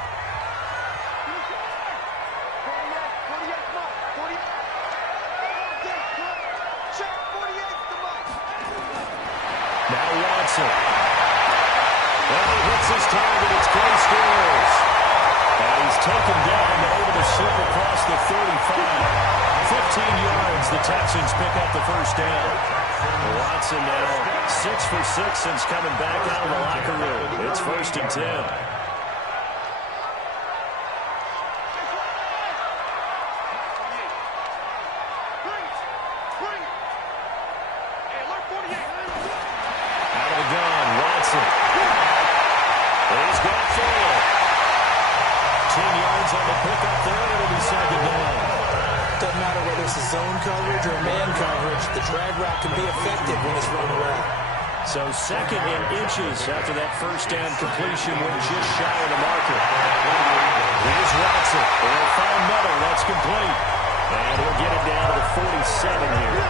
Now Watson. Well, he hits his target. It's Clay Steelers. And he's taken down over the slip across the 35. 15 yards. The Texans pick up the first down. Watson now 6 for 6 since coming back out of the locker room. It's 1st and 10. Zone coverage or man coverage, the drag route can be effective when it's run well. So 2nd and inches after that first down completion went just shy of the marker. Here's Watson. They'll find Meadow. That's complete. And he'll get it down to the 47 here.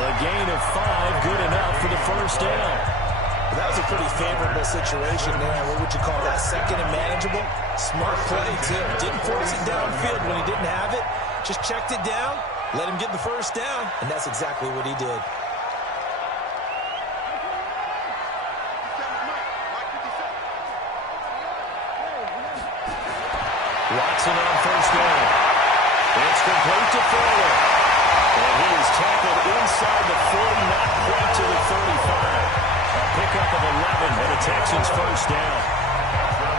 A gain of 5, good enough for the first down. Well, that was a pretty favorable situation there. What would you call that? 2nd and manageable? Smart play, too. Didn't force it downfield when he didn't have it. Just checked it down. Let him get the first down, and that's exactly what he did. Watson on first down. It's complete to Fuller. And he is tackled inside the 40, not quite to the 35. A pickup of 11 and a Texans first down.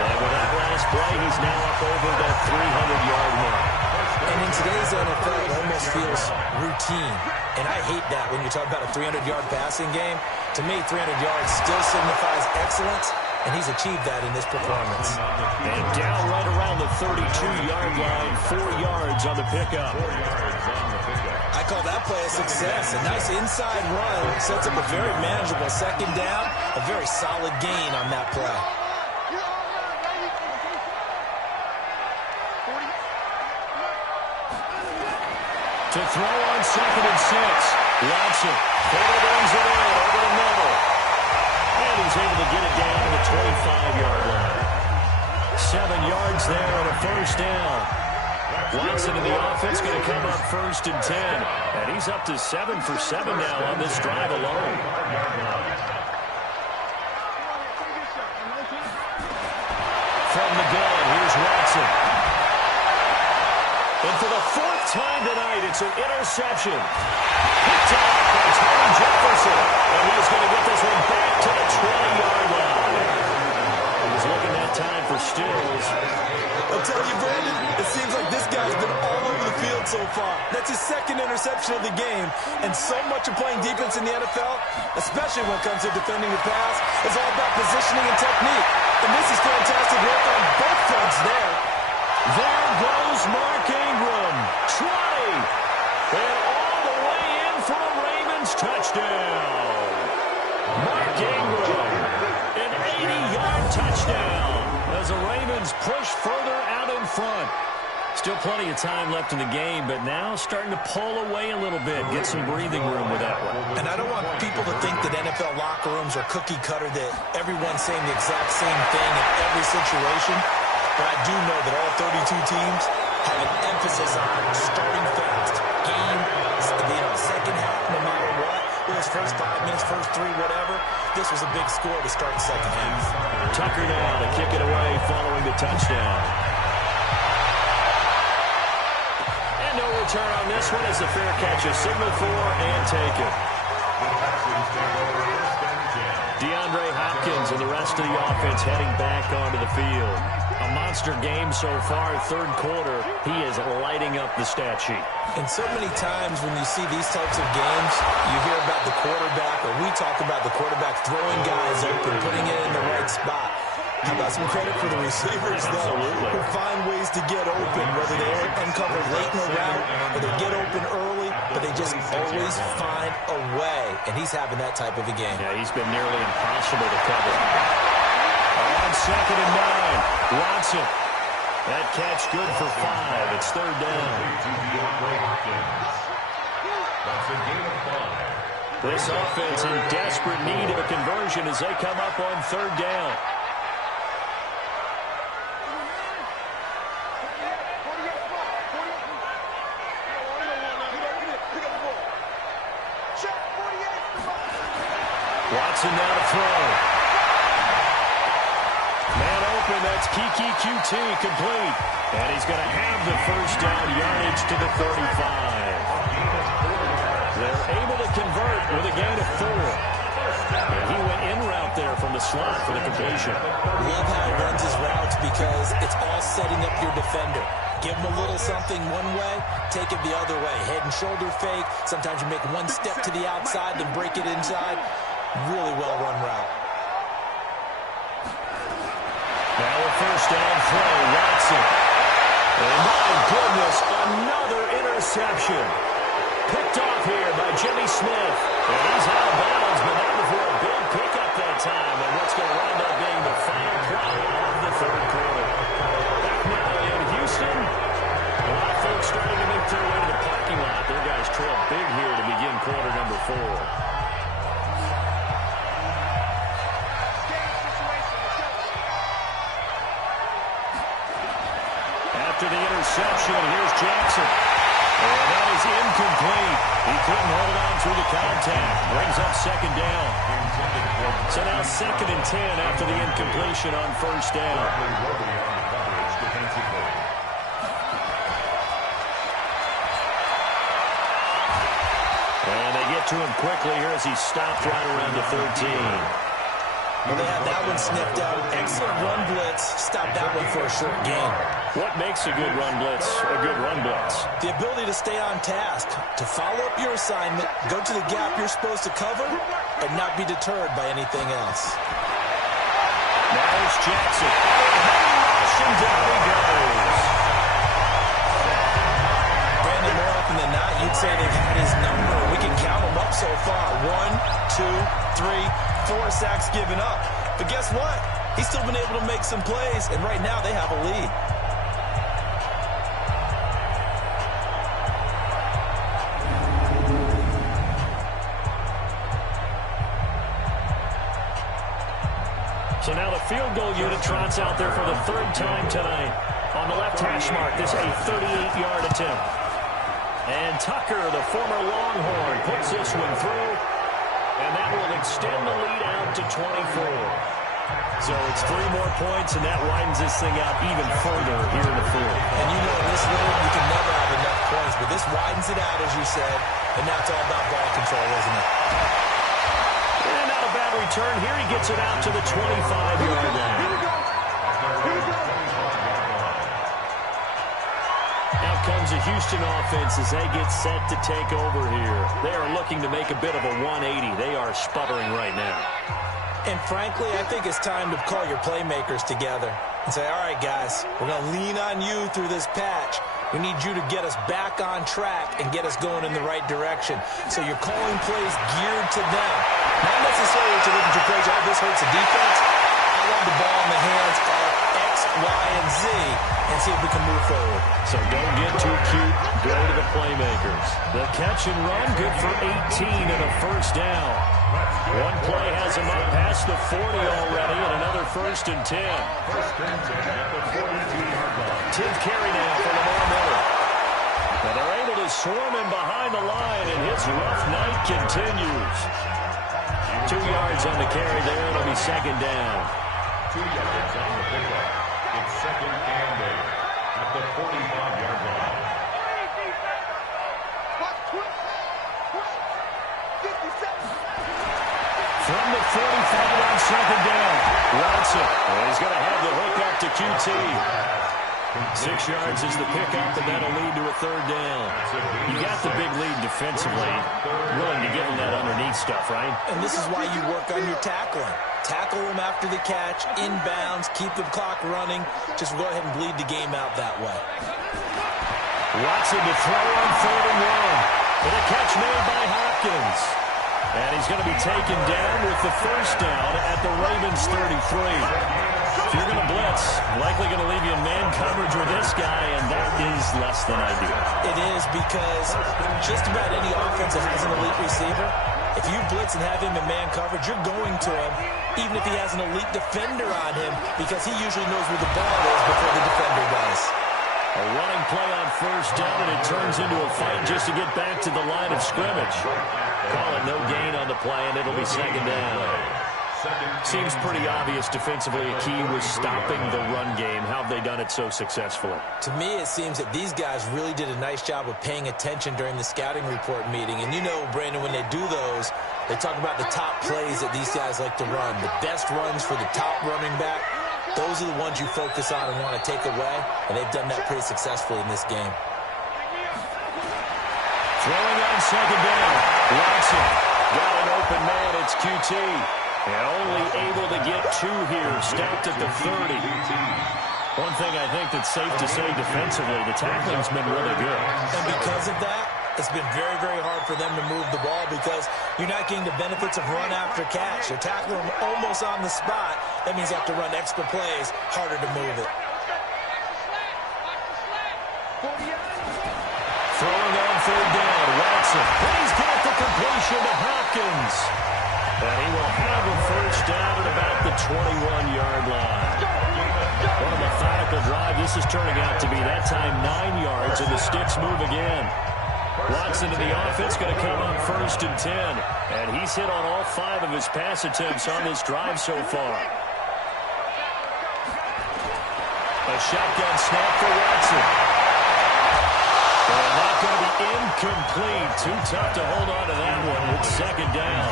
And with that last play, he's now up over that 300-yard mark. And in today's NFL, it almost feels routine. And I hate that when you talk about a 300-yard passing game. To me, 300 yards still signifies excellence, and he's achieved that in this performance. And down right around the 32-yard line, 4 yards on the pickup. I call that play a success. A nice inside run sets up a very manageable 2nd down, a very solid gain on that play. To throw on 2nd and 6. Watson. Taylor brings it in over the middle. And he's able to get it down to the 25-yard line. 7 yards there and a first down. Watson in the offense going to come up 1st and 10. And he's up to 7 for 7 now on this drive alone. From the gun, here's Watson. And for the 4th time tonight, it's an interception. Picked off by Tony Jefferson. And he's going to get this one back to the 20-yard line. He was looking that time for Stills. I'll tell you, Brandon, it seems like this guy's been all over the field so far. That's his 2nd interception of the game. And so much of playing defense in the NFL, especially when it comes to defending the pass, is all about positioning and technique. And this is fantastic work on both fronts there. There goes Mark Ingram. 20. And all the way in for a Ravens touchdown. Mark Ingram. An 80-yard touchdown as the Ravens push further out in front. Still plenty of time left in the game, but now starting to pull away a little bit, get some breathing room with that one. And I don't want people to think that NFL locker rooms are cookie cutter, that everyone's saying the exact same thing in every situation. But I do know that all 32 teams have an emphasis on starting fast. Game, second half, no matter what. It was first 5 minutes, first 3, whatever. This was a big score to start the second half. Tucker now to kick it away following the touchdown. And no return on this one as the fair catch is signaled for and taken. DeAndre Hopkins and the rest of the offense heading back onto the field. A monster game so far, 3rd quarter. He is lighting up the stat sheet. And so many times when you see these types of games, you hear about the quarterback, or we talk about the quarterback throwing guys open, putting it in the right spot. How about some credit for the receivers, though, who find ways to get open, whether they uncover late in the route or they get open early, but they just always find a way. And he's having that type of a game. Yeah, he's been nearly impossible to cover. On 2nd and 9, Watson. That catch good for 5. It's 3rd down. This offense in desperate need of a conversion as they come up on 3rd down. Watson now to throw. Man open, that's Kiki QT complete. And he's going to have the first down yardage to the 35. They're able to convert with a gain of 4. And he went in route there from the slot for the completion. Love how he runs his routes because it's all setting up your defender. Give him a little something one way, take it the other way. Head and shoulder fake. Sometimes you make one step to the outside, then break it inside. Really well-run route. Now a first down throw, Watson. And my goodness, another interception. Picked off here by Jimmy Smith. And he's out of bounds, but not before a big pickup that time. And what's going to wind up being the final play of the 3rd quarter. Back now in Houston. A lot of folks starting to make their way to the parking lot. Their guys trail big here to begin quarter number 4. After the interception, here's Jackson. And that is incomplete. He couldn't hold on through the contact. Brings up 2nd down. So now 2nd and 10 after the incompletion on 1st down. And they get to him quickly here as he stopped right around the 13. Well, they had that one sniffed out. Excellent run blitz. Stopped that one for a short gain. What makes a good run blitz a good run blitz? The ability to stay on task, to follow up your assignment, go to the gap you're supposed to cover, and not be deterred by anything else. Now it's Jackson. And down he goes. Brandon, more often than not, you'd say they've had his number. We can count them up so far. 1, 2, 3, 4 sacks given up. But guess what? He's still been able to make some plays, and right now they have a lead. So now the field goal unit trots out there for the third time tonight. On the left hash mark, this is a 38-yard attempt. And Tucker, the former Longhorn, puts this one through. And that will extend the lead out to 24. So it's 3 more points, and that widens this thing out even further here in the fourth. And you know, in this league, you can never have enough points, but this widens it out, as you said, and now it's all about ball control, isn't it? And not a bad return. Here he gets it out to the 25-yard line. Out comes the Houston offense as they get set to take over here. They are looking to make a bit of a 180. They are sputtering right now. And frankly, I think it's time to call your playmakers together and say, all right, guys, we're going to lean on you through this patch. We need you to get us back on track and get us going in the right direction. So you're calling plays geared to them. Not necessarily to look at your plays, oh, this hurts the defense. I want the ball in the hands of X, Y, and Z and see if we can move forward. So don't get too cute. Go to the playmakers. The catch and run, good for 18 and a first down. One play has him up past the 40 already, and another 1st and 10. 10th carry now for Lamar Miller. And they're able to swarm him behind the line, and his rough night continues. 2 yards on the carry there. It'll be 2nd down. 2 yards on the pickup. It's 2nd and 8 at the 45-yard line. From the 45 on 2nd down, Watson. He's going to have the hook up to QT. 6 yards is the pickup, and that'll lead to a 3rd down. You got the big lead defensively. Willing to give him that underneath stuff, right? And this is why you work on your tackling. Tackle them after the catch, inbounds, keep the clock running. Just go ahead and bleed the game out that way. Watson to throw on 3rd and 1. And a catch made by Hopkins. And he's going to be taken down with the 1st down at the Ravens 33. If you're going to blitz, likely going to leave you in man coverage with this guy, and that is less than ideal. It is, because just about any offense that has an elite receiver, if you blitz and have him in man coverage, you're going to him, even if he has an elite defender on him, because he usually knows where the ball is before the defender does. A running play on 1st down, and it turns into a fight just to get back to the line of scrimmage. Call it no gain on the play, and it'll be 2nd down. Seems pretty obvious defensively a key was stopping the run game. How have they done it so successfully? To me, it seems that these guys really did a nice job of paying attention during the scouting report meeting. And you know, Brandon, when they do those, they talk about the top plays that these guys like to run. The best runs for the top running back, those are the ones you focus on and want to take away. And they've done that pretty successfully in this game. Throwing on 2nd down. Watson got an open man. It's QT. And only able to get 2 here. Stopped at the 30. One thing I think that's safe to say defensively, the tackling's been really good. And because of that, it's been very, very hard for them to move the ball because you're not getting the benefits of run after catch. You're tackling them almost on the spot. That means you have to run extra plays, harder to move it. Throwing on 3rd down, Watson. He's got the completion to Hopkins. And he will have a 1st down at about the 21-yard line. What a methodical drive this is turning out to be. That time 9 yards, and the sticks move again. Watson to the offense, going to come up 1st and 10. And he's hit on all 5 of his pass attempts on this drive so far. A shotgun snap for Watson. And not going to be incomplete. Too tough to hold on to that one. It's 2nd down.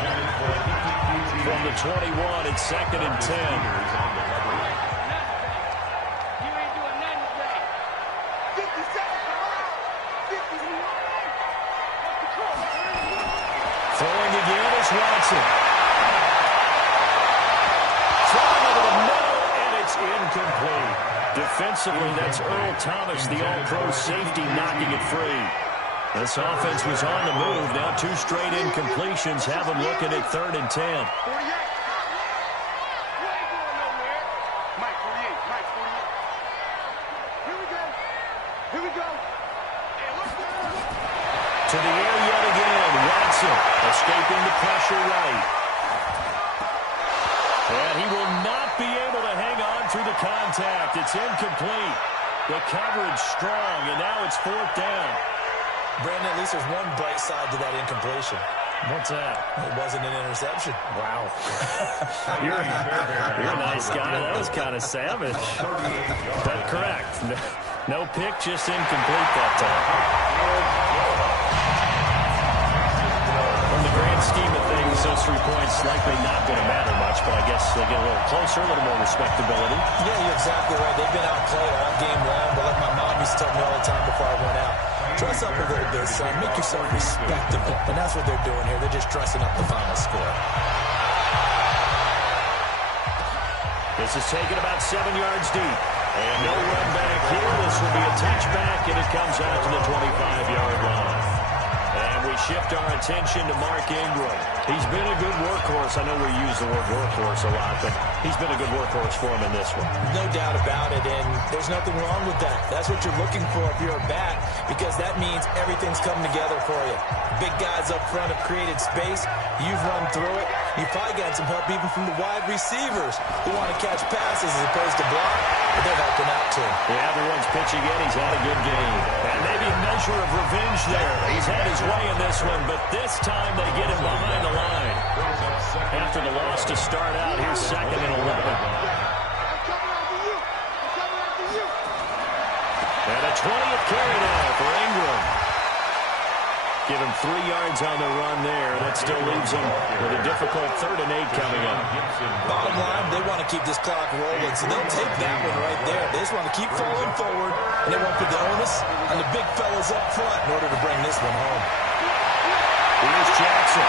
From the 21, it's 2nd and 10. Throwing again is Watson. Throwing over the middle, and it's incomplete. Defensively, that's Earl Thomas, the all-pro safety, knocking it free. This offense was on the move. Now 2 straight incompletions have them looking at 3rd and 10. To the air yet again. Watson escaping the pressure right. And he will not be through the contact. It's incomplete. The coverage strong, and now it's 4th down. Brandon, at least there's one bright side to that incompletion. What's that? It wasn't an interception. Wow. You're a nice guy. That was kind of savage. But correct. No pick, just incomplete that time. In the grand scheme of things, those 3 points likely not going to matter much, but I guess they get a little closer, a little more respectability. Yeah, you're exactly right. They've been outplayed all game long, but like my mom used to tell me all the time before I went out, dress up a little bit, son. Make yourself respectable. And that's what they're doing here. They're just dressing up the final score. This is taken about 7 yards deep. And no run back here. This will be a touchback, and it comes out to the 25-yard line. And we shift our attention to Mark Ingram. He's been a good workhorse. I know we use the word workhorse a lot, but he's been a good workhorse for him in this one. No doubt about it, and there's nothing wrong with that. That's what you're looking for if you're a back, because that means everything's coming together for you. Big guys up front have created space. You've run through it. You've probably got some help even from the wide receivers who want to catch passes as opposed to block, but they're helping out too. Yeah, everyone's pitching in. He's had a good game. And maybe a measure of revenge there. He's had his way in this one, but this time they get him behind the line. After the loss to start out, here's 2nd and 11. And a 20th carry now for Ingram. Give him 3 yards on the run there. That still leaves him with a difficult 3rd and 8 coming up. Bottom line, they want to keep this clock rolling, so they'll take that one right there. They just want to keep falling forward, and they want to put the onus on the big fellas up front in order to bring this one home. Here's Jackson.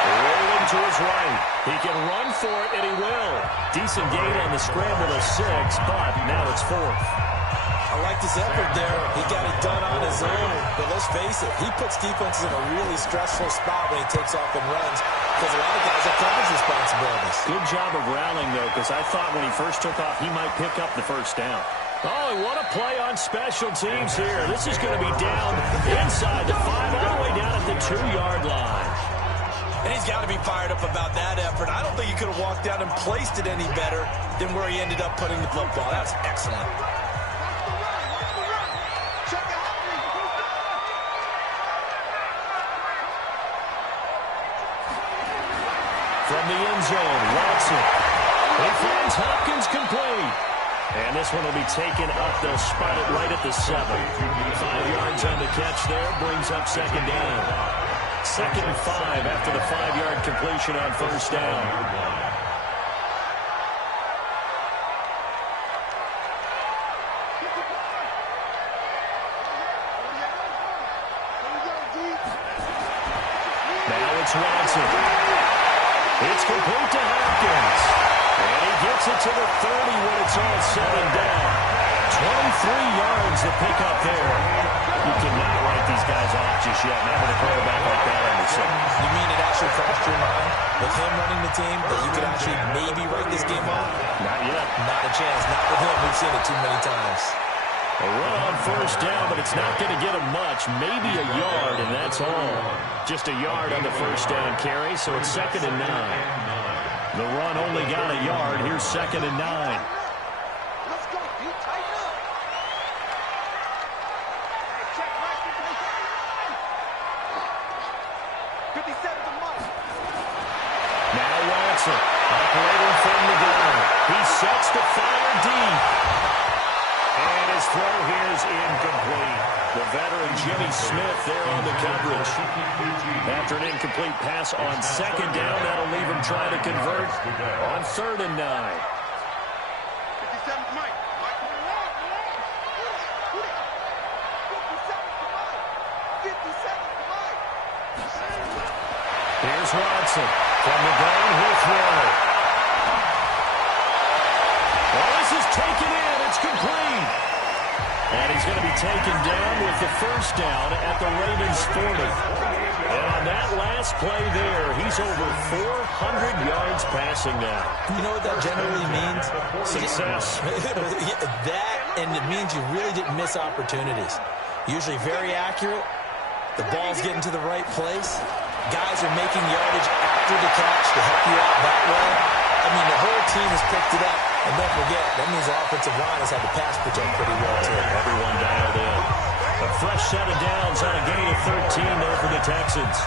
Rolling to his right. He can run for it, and he will. Decent gain on the scramble to 6, but now it's 4th. I like this effort there. He got it done on his own. But let's face it, he puts defenses in a really stressful spot when he takes off and runs because a lot of guys have coverage responsibilities. Good job of rallying, though, because I thought when he first took off, he might pick up the 1st down. Oh, what a play on special teams here. This is going to be down inside the 5, all the way down at the 2-yard line. And he's got to be fired up about that effort. I don't think he could have walked down and placed it any better than where he ended up putting the football. That's excellent. From the end zone, Watson. He finds Hopkins complete. And this one will be taken up. They'll spot it right at the 7. 5 yards on the catch there. Brings up 2nd down. 2nd and 5 after the 5-yard completion on 1st down. Now it's Watson. It's complete to Hopkins. And he gets it to the 30 when it's all said and done. 23 yards to pick up there. You cannot write these guys off just yet, not with a quarterback like that on the 6. You mean it actually crossed your mind with him running the team that you could actually maybe write this game off? Not yet. Not a chance. Not with him. We've seen it too many times. A run on 1st down, but it's not going to get him much. Maybe a yard, and that's all. Just a yard on the 1st down carry, so it's 2nd and 9. The run only got a yard. Here's 2nd and 9. Let's go, dude. Tighten up. Check right. 57 to Mike. Now Watson, operating from the gun. He sets to fire deep. And his throw here is incomplete. The veteran Jimmy Smith there on the coverage. After an incomplete pass on 2nd down, that'll leave him trying to convert on 3rd and 9. 57 to Mike. Here's Watson. From the gun, he'll throw. Well, this is taken in. It's complete. And he's going to be taken down with the 1st down at the Ravens 40. And on that last play there, he's over 400 yards passing now. You know what that generally means? Success. That, and it means you really didn't miss opportunities. Usually very accurate. The ball's getting to the right place. Guys are making yardage after the catch to help you out that way. A mean, the whole team has picked it up. And don't forget, that means the offensive line has had to pass protect pretty well, too. Everyone dialed in. A fresh set of downs on a gain of 13 there for the Texans.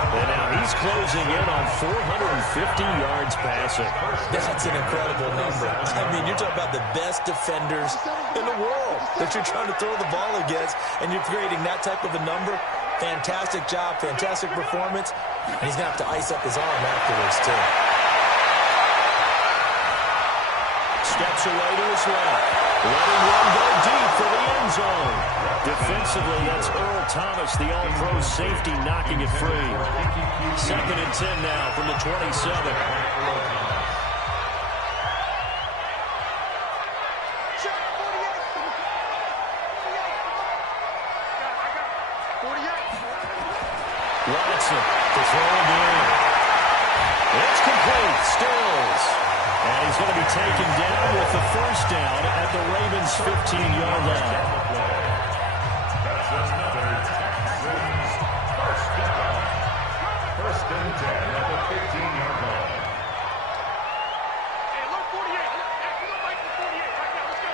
And now he's closing in on 450 yards passing. That's an incredible number. I mean, you're talking about the best defenders in the world that you're trying to throw the ball against, and you're creating that type of a number. Fantastic job, fantastic performance. And he's going to have to ice up his arm afterwards, too. Steps away to his left. Letting one go deep for the end zone. Defensively, that's Earl Thomas, the all-pro safety, knocking it free. 2nd and 10 now from the 27. Watson to throw again. It's complete. Stills. And he's going to be taken down with the first down at the Ravens' 15-yard line. First and 10 at the 15-yard line. Hey, look, 48. Hey, look like the 48 right now. Let's go.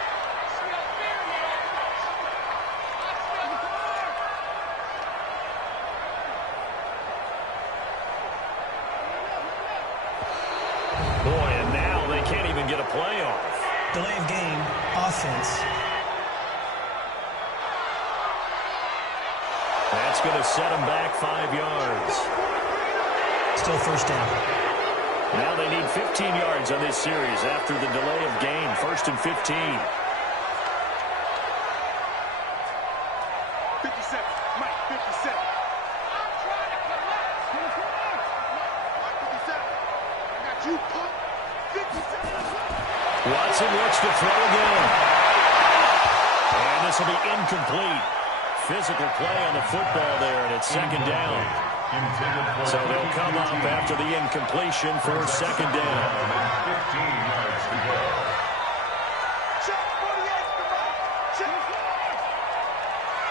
Boy, and now they can't even get a play off. Delay of game, offense. That's going to set them back 5 yards. Still first down. Now they need 15 yards on this series after the delay of game. 1st and 15. 57. Mike, 57. I'm trying to collect. 57. I got you, punk. 57. Watson looks to throw again. And this will be incomplete. Physical play on the football there, and it's 2nd down. So they'll come up after the incompletion for 2nd down. 15 yards to go. Check 48. Check.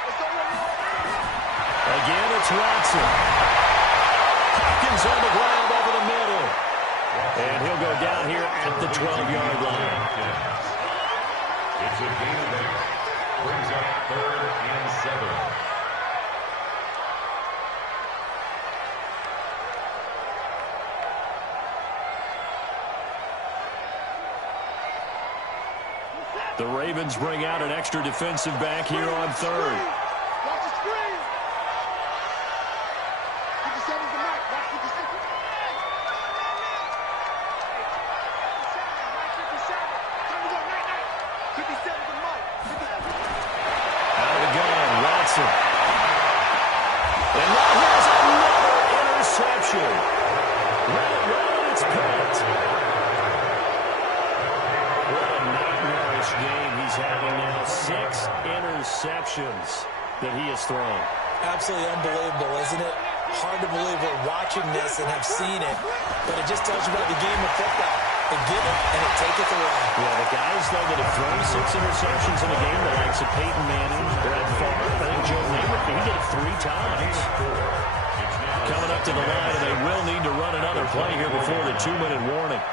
Let's go. Again, it's Watson. Hopkins on the ground over the middle. And he'll go down here at the 12-yard line. It's a gain of 8. Brings up 3rd and 7. The Ravens bring out an extra defensive back here on 3rd. Watch the screen. 57's the Mike. Watch 57. 57. Time to go. Night. 57's the Mike. Out of the gun, Watson. And now here's another interception. Right, it's picked. What a nightmarish game he's having now. 6 interceptions that he has thrown. Absolutely unbelievable, isn't it? Hard to believe we're watching this and have seen it, but it just tells you about the game of football. They give it, and it taketh away. Yeah, the guys, though, that have thrown 6 interceptions in a game, the likes of Peyton Manning, Brett Favre, I think Joe Namath, he did it 3 times. Coming up to the line, and they will need to run another play here before the 2-minute warning.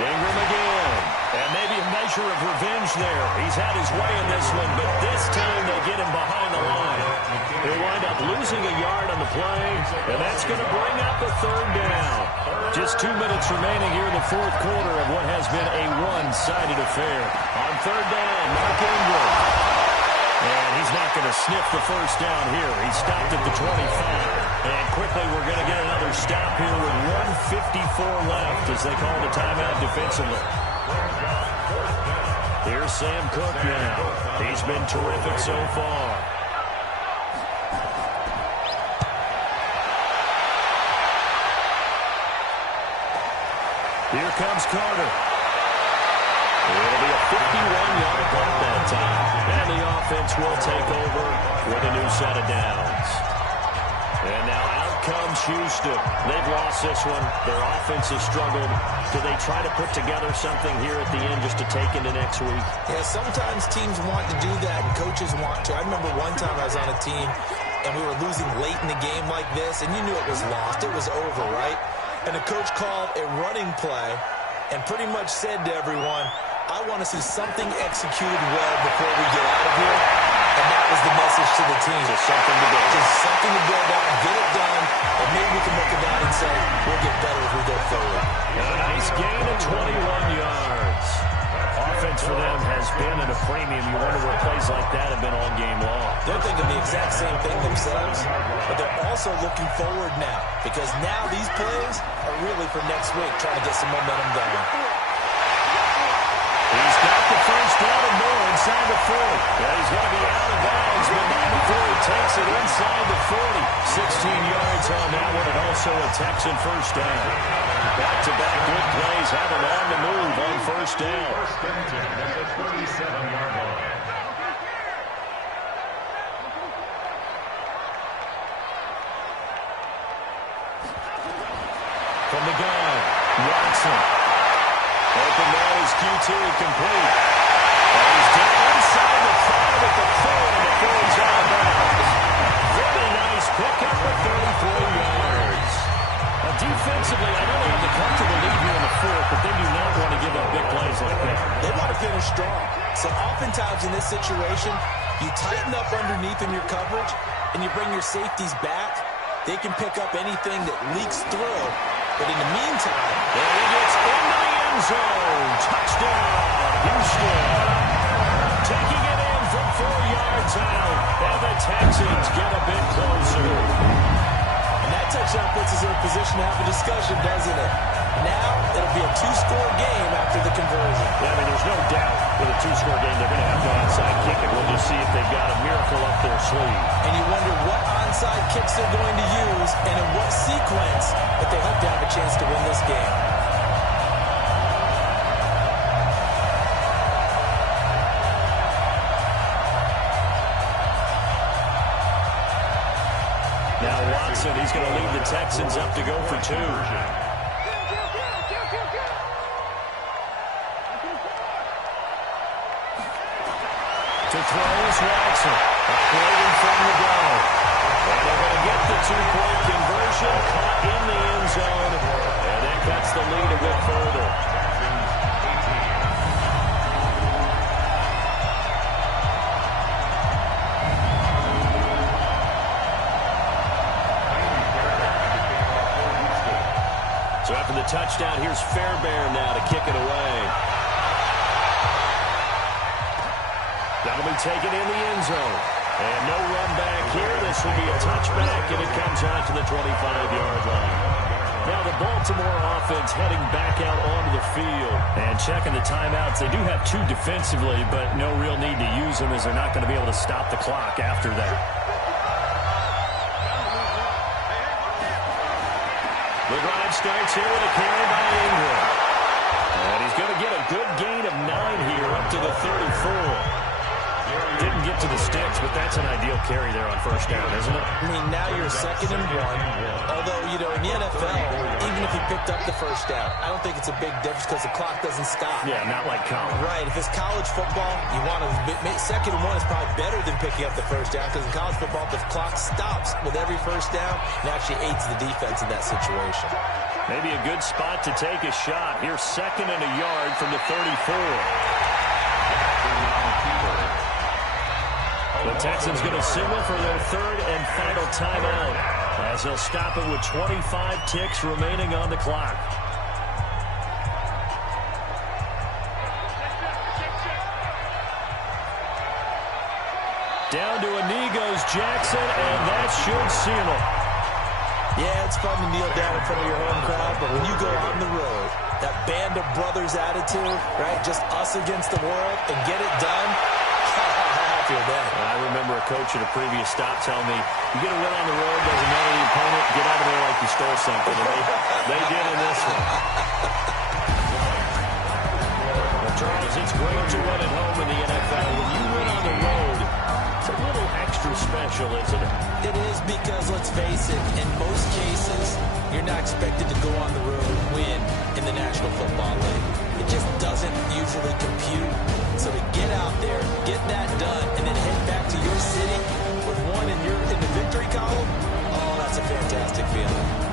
Ingram again. And maybe a measure of revenge there. He's had his way in this one, but this time they get him behind the line. He'll wind up losing a yard on the play, and that's going to bring up a 3rd down. Just 2 minutes remaining here in the 4th quarter of what has been a one-sided affair. On 3rd down, Mark Ingram. And he's not going to sniff the first down here. He stopped at the 25. And quickly we're going to get another stop here with 1:54 left as they call the timeout defensively. Here's Sam Cook now. He's been terrific so far. Here comes Carter. It'll be a 51-yard punt that time. And the offense will take over with a new set of downs. And now out comes Houston. They've lost this one. Their offense has struggled. Do they try to put together something here at the end just to take into next week? Yeah, sometimes teams want to do that and coaches want to. I remember one time I was on a team and we were losing late in the game like this, and you knew it was lost. It was over, right? And the coach called a running play and pretty much said to everyone, I want to see something executed well before we get out of here. And that was the message to the team. Just something to build. Just something to build on, get it done, and maybe we can look at that and say, we'll get better as we go forward. And a nice gain of 21 yards. Offense for them has been at a premium. You wonder where plays like that have been all game long. They're thinking the exact same thing themselves, but they're also looking forward now, because now these plays are really for next week, trying to get some momentum going. He's got the first down and more inside the 40. Yeah, he's going to be out of bounds, but not before he takes it inside the 40. 16 yards on that one, and also a Texan first down. Back-to-back good plays, have him on the move on first down. First and 10 at the 37-yard line. From the gun, Watson. Open there is Q2 complete. And he's down inside the 5 at the 4, and the 4's out of bounds. Very nice pickup of 34 yards. Defensively, I know they have the comfortable lead here in the 4th, but they do not want to give up big plays like that. They want to finish strong. So oftentimes in this situation, you tighten up underneath in your coverage, and you bring your safeties back. They can pick up anything that leaks through. But in the meantime, there he gets into the end zone. Touchdown, Houston. Taking it in from 4 yards out. And the Texans get a bit closer. And that touchdown puts us in a position to have a discussion, doesn't it? Now, it'll be a 2-score game after the conversion. Yeah, I mean, there's no doubt with a 2-score game they're going to have the onside kick, and we'll just see if they've got a miracle up their sleeve. And you wonder what onside kicks they're going to use and in what sequence that they hope to have a chance to win this game. Now Watson, he's going to lead the Texans up to go for 2. To throw is Watson, operating from the gun. And they're going to get the 2-point conversion, caught in the end zone, and that cuts the lead a bit further. So after the touchdown, here's Fairbairn now to kick it away. That'll be taken in the end zone. And no run back here. This will be a touchback, and it comes out to the 25-yard line. Now the Baltimore offense heading back out onto the field. And checking the timeouts. They do have 2 defensively, but no real need to use them as they're not going to be able to stop the clock after that. The drive starts here with a carry by Ingram. And he's going to get a good gain of 9 here up to the 34. Didn't get to the sticks, but that's an ideal carry there on first down, isn't it? I mean, now you're 2nd and 1. Although, you know, in the NFL, even if you picked up the first down, I don't think it's a big difference because the clock doesn't stop. Yeah, not like college. Right. If it's college football, you want to 2nd and 1 is probably better than picking up the first down because in college football, the clock stops with every first down and actually aids the defense in that situation. Maybe a good spot to take a shot. Here's 2nd and a yard from the 34. The Texans going to signal for their 3rd and final timeout as they'll stop it with 25 ticks remaining on the clock. Down to a knee goes Jackson, and that should seal it. Yeah, it's fun to kneel down in front of your home crowd, but when you go on the road, that band of brothers attitude, right, just us against the world, and get it done, I remember a coach at a previous stop telling me, you get a win on the road, doesn't matter the opponent, get out of there like you stole something. And they did in this one. Well, Charles, it's great to win at home in the NFL. When you win on the road, it's a little extra special, isn't it? It is because, let's face it, in most cases, you're not expected to go on the road and win in the National Football League. It just doesn't usually compute. So to get out there, get that done, and then head back to your city with one in the victory column, oh, that's a fantastic feeling.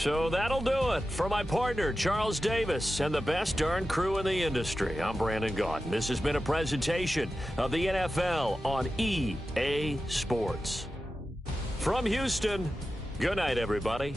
So that'll do it for my partner, Charles Davis, and the best darn crew in the industry. I'm Brandon Gaudin. This has been a presentation of the NFL on EA Sports. From Houston, good night, everybody.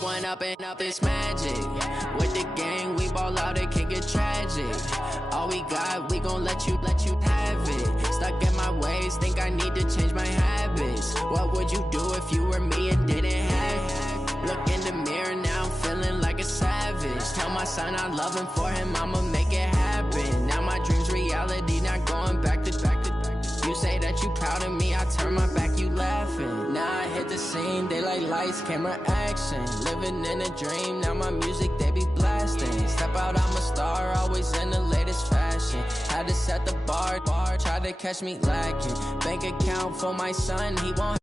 One up and up is magic. With the gang, we ball out, it can get tragic. All we got, we gon' let you have it. Stuck in my ways, think I need to change my habits. What would you do if you were me and didn't have it? Look in the mirror, now I'm feeling like a savage. Tell my son I love him, for him I'ma make it happen. Now my dream's reality, not going back to. You say that you proud of me, I turn my back, you laughing. Now I hit the scene, daylight lights, camera action. Living in a dream, now my music, they be blasting. Step out, I'm a star, always in the latest fashion. Had to set the bar, try to catch me lacking. Bank account for my son, he won't